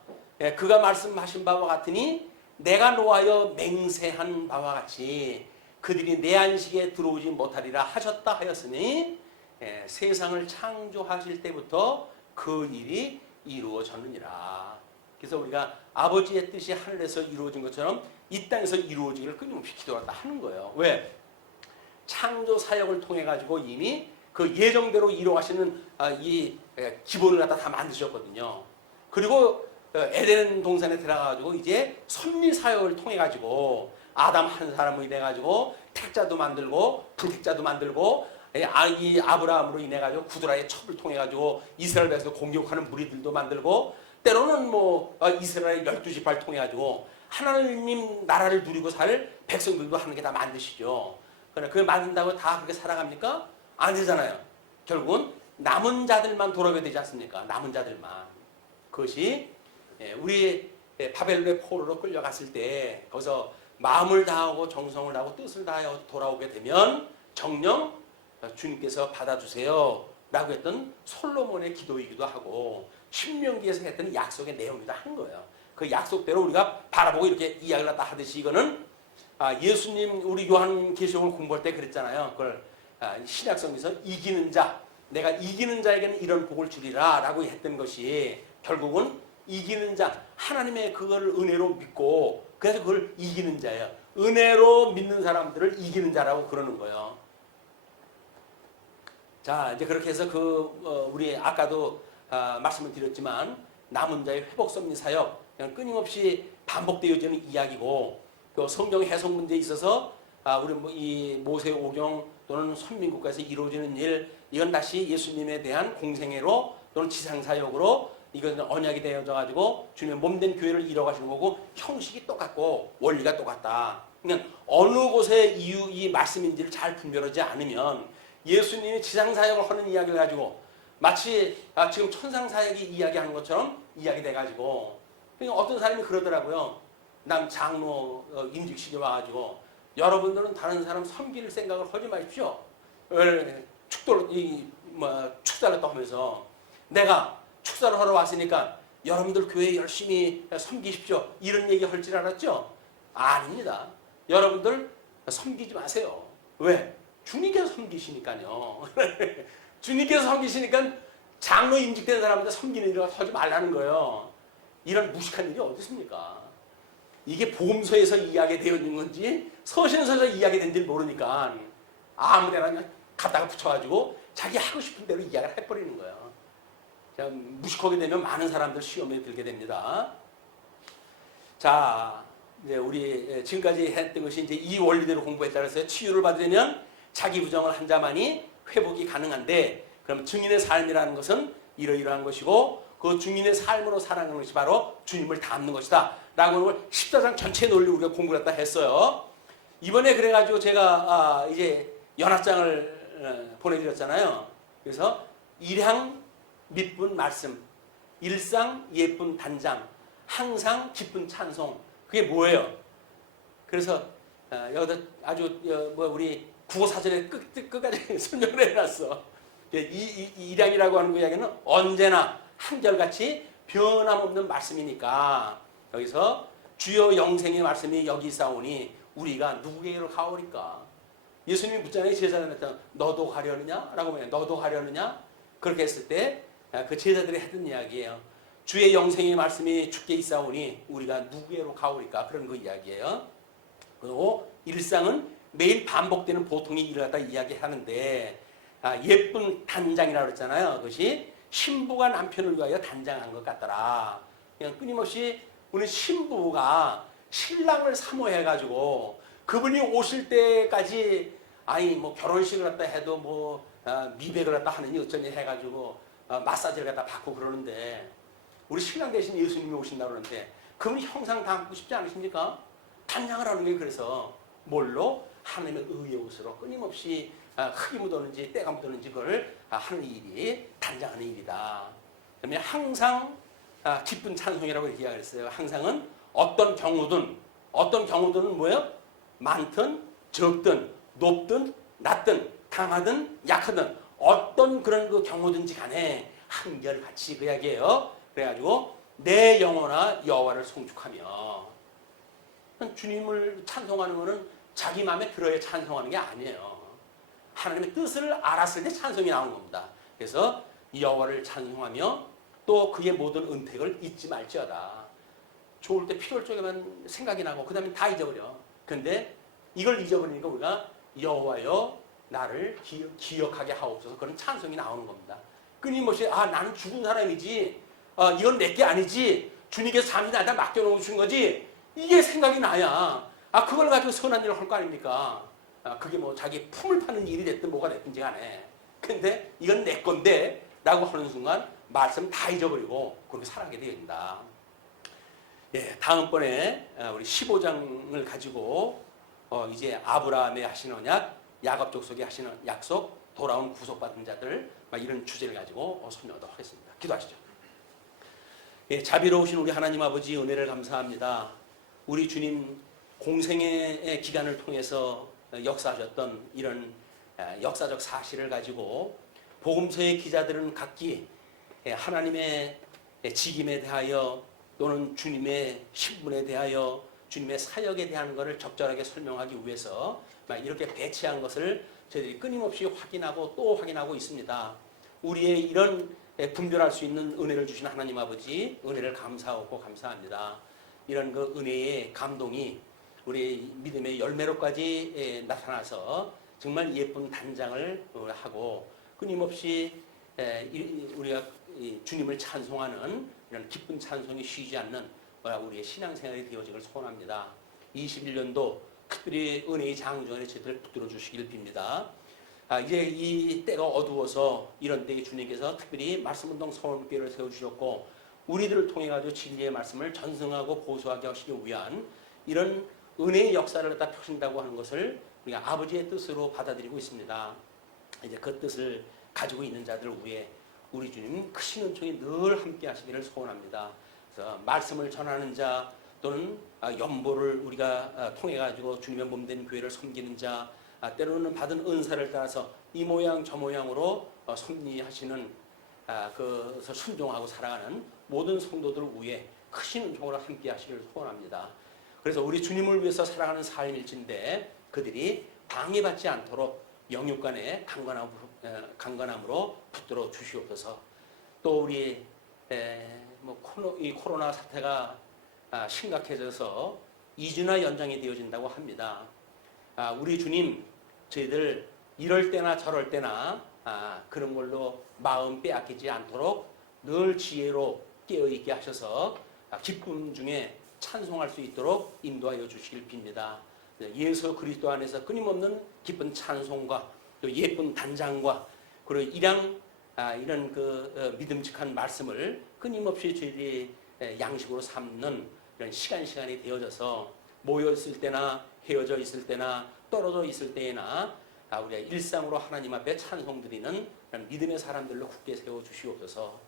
그가 말씀하신 바와 같으니 내가 노하여 맹세한 바와 같이 그들이 내 안식에 들어오지 못하리라 하셨다 하였으니 세상을 창조하실 때부터 그 일이 이루어졌느니라. 그래서 우리가 아버지의 뜻이 하늘에서 이루어진 것처럼 이 땅에서 이루어지기를 끊임없이 기도한다 하는 거예요. 왜? 창조 사역을 통해 가지고 이미 그 예정대로 이루어가시는 이 기본을 갖다 다 만드셨거든요. 그리고 에덴 동산에 들어가가지고 이제 섭리 사역을 통해 가지고 아담 한 사람을 인해 가지고 택자도 만들고 불택자도 만들고 이 아브라함으로 인해 가지고 구드라의 첩을 통해 가지고 이스라엘 백성을 공격하는 무리들도 만들고 때로는 뭐 이스라엘 12지파를 통해 가지고 하나님 나라를 누리고 살 백성들도 하는 게 다 만드시죠. 그러나 그걸 만든다고 다 그렇게 살아갑니까? 안 되잖아요. 결국은 남은 자들만 돌아오게 되지 않습니까? 남은 자들만. 그것이 우리 바벨론의 포로로 끌려갔을 때 거기서 마음을 다하고 정성을 다하고 뜻을 다하여 돌아오게 되면 정령 주님께서 받아주세요 라고 했던 솔로몬의 기도이기도 하고 신명기에서 했던 약속의 내용이기도 한 거예요. 그 약속대로 우리가 바라보고 이렇게 이야기를 다 하듯이 이거는 예수님 우리 요한계시록을 공부할 때 그랬잖아요. 그걸 신약성에서 이기는 자, 내가 이기는 자에게는 이런 복을 주리라 라고 했던 것이 결국은 이기는 자, 하나님의 그거를 은혜로 믿고 그래서 그걸 이기는 자예요. 은혜로 믿는 사람들을 이기는 자라고 그러는 거예요. 자, 이제 그렇게 해서 우리 아까도 말씀을 드렸지만 남은 자의 회복 섭리 사역 그냥 끊임없이 반복되어지는 이야기고 그 성경 해석 문제에 있어서 우리 이 모세 오경 또는 선민국가에서 이루어지는 일 이건 다시 예수님에 대한 공생애로 또는 지상 사역으로 이건 언약이 되어져 가지고 주님의 몸된 교회를 이뤄가시는 거고 형식이 똑같고 원리가 똑같다. 그러니까 어느 곳의 이 말씀인지를 잘 분별하지 않으면 예수님이 지상 사역을 하는 이야기를 가지고 마치 지금 천상 사역이 이야기하는 것처럼 이야기돼 가지고 그러니까 어떤 사람이 그러더라고요. 남 장로 임직식에 와가지고 여러분들은 다른 사람 섬길 생각을 하지 마십시오. 축사를 또 하면서 내가 축사를 하러 왔으니까 여러분들 교회 열심히 섬기십시오. 이런 얘기 할 줄 알았죠? 아닙니다. 여러분들 섬기지 마세요. 왜? 주님께서 섬기시니까요. 주님께서 섬기시니까 장로 임직된 사람한테 섬기는 일을 하지 말라는 거예요. 이런 무식한 일이 어디 있습니까? 이게 복음서에서 이야기되어 있는 건지 서신서에서 이야기된지 모르니까 아무데나 그냥 갖다가 붙여가지고 자기 하고 싶은 대로 이야기를 해버리는 거예요. 그냥 무식하게 되면 많은 사람들 시험에 들게 됩니다. 자, 이제 우리 지금까지 했던 것이 이제 이 원리대로 공부했다 그래서 치유를 받으려면 자기 부정을 한 자만이 회복이 가능한데 그럼 증인의 삶이라는 것은 이러이러한 것이고 그 증인의 삶으로 살아가는 것이 바로 주님을 닮는 것이다 라고 하는 걸 14장 전체 논리 우리가 공부를 했다 했어요. 이번에 그래가지고 제가 이제 연합장을 보내드렸잖아요. 그래서 일향 밑분 말씀, 일상 예쁜 단장, 항상 기쁜 찬송. 그게 뭐예요? 그래서 여기다 아주 우리 국어사전에 끝까지 설명을 해놨어. 이 일양이라고 하는 그 이야기는 언제나 한결같이 변함없는 말씀이니까 여기서 주여 영생의 말씀이 여기 있사오니 우리가 누구에게로 가오리까? 예수님이 묻잖아요. 제자들한테 너도 가려느냐? 라고 말해요. 너도 가려느냐? 그렇게 했을 때 그 제자들이 했던 이야기예요. 주의 영생의 말씀이 주께 있사오니 우리가 누구에게로 가오리까? 그런 그 이야기예요. 그리고 일상은 매일 반복되는 보통의 일을 갖다 이야기하는데 예쁜 단장이라고 그랬잖아요. 그것이 신부가 남편을 위하여 단장한 것 같더라. 그냥 끊임없이 우리 신부가 신랑을 사모해가지고 그분이 오실 때까지 아니 뭐 결혼식을 갖다 해도 뭐 미백을 갖다 하느니 어쩌니 해가지고 마사지를 갖다 받고 그러는데 우리 신랑 대신 예수님이 오신다고 그러는데 그분이 형상 담고 싶지 않으십니까? 단장을 하는 게 그래서 뭘로? 하나님의 의의 옷으로 끊임없이 흙이 묻었는지 때가 묻었는지 그걸 하는 일이 단장하는 일이다. 그러면 항상 기쁜 찬송이라고 이렇게 이야기했어요. 항상은 어떤 경우든 뭐예요? 많든 적든 높든 낮든 강하든 약하든 어떤 그런 그 경우든지 간에 한결같이 그 이야기예요. 그래가지고 내 영혼아 여호와를 송축하며 주님을 찬송하는 것은 자기 마음에 들어야 찬송하는 게 아니에요. 하나님의 뜻을 알았을 때 찬송이 나오는 겁니다. 그래서 여호와를 찬송하며 또 그의 모든 은택을 잊지 말지어다. 좋을 때 필요할 적에만 생각이 나고 그 다음에 다 잊어버려. 근데 이걸 잊어버리니까 우리가 여호와여 나를 기억하게 하옵소서 그런 찬송이 나오는 겁니다. 끊임없이 나는 죽은 사람이지 이건 내게 아니지 주님께서 잠시 나한테 맡겨놓으신 거지 이게 생각이 나야 그걸 가지고 선한 일을 할 거 아닙니까? 그게 뭐 자기 품을 파는 일이 됐든 뭐가 됐든지 간에 근데 이건 내 건데 라고 하는 순간 말씀 다 잊어버리고 그렇게 살아가게 됩니다. 예, 다음번에 우리 15장을 가지고 이제 아브라함의 하신 언약, 야곱 족속이 하시는 약속, 돌아온 구속받은 자들 이런 주제를 가지고 설명하도록 하겠습니다. 기도하시죠. 예, 자비로우신 우리 하나님 아버지 은혜를 감사합니다. 우리 주님 공생의 기간을 통해서 역사하셨던 이런 역사적 사실을 가지고 복음서의 기자들은 각기 하나님의 직임에 대하여 또는 주님의 신분에 대하여 주님의 사역에 대한 것을 적절하게 설명하기 위해서 이렇게 배치한 것을 저희들이 끊임없이 확인하고 또 확인하고 있습니다. 우리의 이런 분별할 수 있는 은혜를 주신 하나님 아버지 은혜를 감사하고 감사합니다. 이런 그 은혜의 감동이 우리 믿음의 열매로까지 나타나서 정말 예쁜 단장을 하고 끊임없이 우리가 주님을 찬송하는 이런 기쁜 찬송이 쉬지 않는 우리의 신앙생활이 되어지길 소원합니다. 21년도 특별히 은혜의 장중에 저희들 붙들어 주시길 빕니다. 이제 이 때가 어두워서 이런 때에 주님께서 특별히 말씀운동 서원교회를 세워주셨고 우리들을 통해 가지고 진리의 말씀을 전승하고 보수하게 하시기 위한 이런 은혜의 역사를 갖다 펴신다고 하는 것을 우리가 아버지의 뜻으로 받아들이고 있습니다. 이제 그 뜻을 가지고 있는 자들 위해 우리 주님 크신 은총이 늘 함께 하시기를 소원합니다. 그래서 말씀을 전하는 자 또는 연보를 우리가 통해 가지고 주님의 몸된 교회를 섬기는 자 때로는 받은 은사를 따라서 이 모양 저 모양으로 섭리하시는 그래서 순종하고 살아가는 모든 성도들 위해 크신 은총으로 함께 하시기를 소원합니다. 그래서 우리 주님을 위해서 살아가는 삶일진데 그들이 방해받지 않도록 영육간의 강건함으로 붙들어 주시옵소서. 또 우리 이 코로나 사태가 심각해져서 2주나 연장이 되어진다고 합니다. 우리 주님 저희들 이럴 때나 저럴 때나 그런 걸로 마음 빼앗기지 않도록 늘 지혜로 깨어있게 하셔서 기쁨 중에 찬송할 수 있도록 인도하여 주시길 빕니다. 예수 그리스도 안에서 끊임없는 기쁜 찬송과 또 예쁜 단장과 그리고 이런 그 믿음직한 말씀을 끊임없이 저희들이 양식으로 삼는 이런 시간이 되어져서 모여 있을 때나 헤어져 있을 때나 떨어져 있을 때나 우리가 일상으로 하나님 앞에 찬송드리는 믿음의 사람들로 굳게 세워 주시옵소서.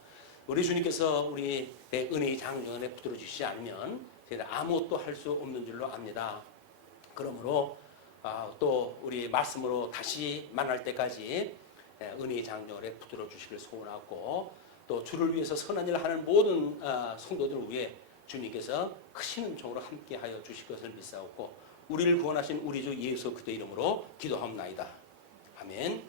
우리 주님께서 우리 은혜의 장전에 붙들어 주시지 않으면 저희는 아무것도 할 수 없는 줄로 압니다. 그러므로 또 우리 말씀으로 다시 만날 때까지 은혜의 장전에 붙들어 주시길 소원하고, 또 주를 위해서 선한 일을 하는 모든 성도들을 위해 주님께서 크신 은총으로 함께하여 주실 것을 믿사옵고, 우리를 구원하신 우리 주 예수 그리스도 이름으로 기도합나이다. 아멘.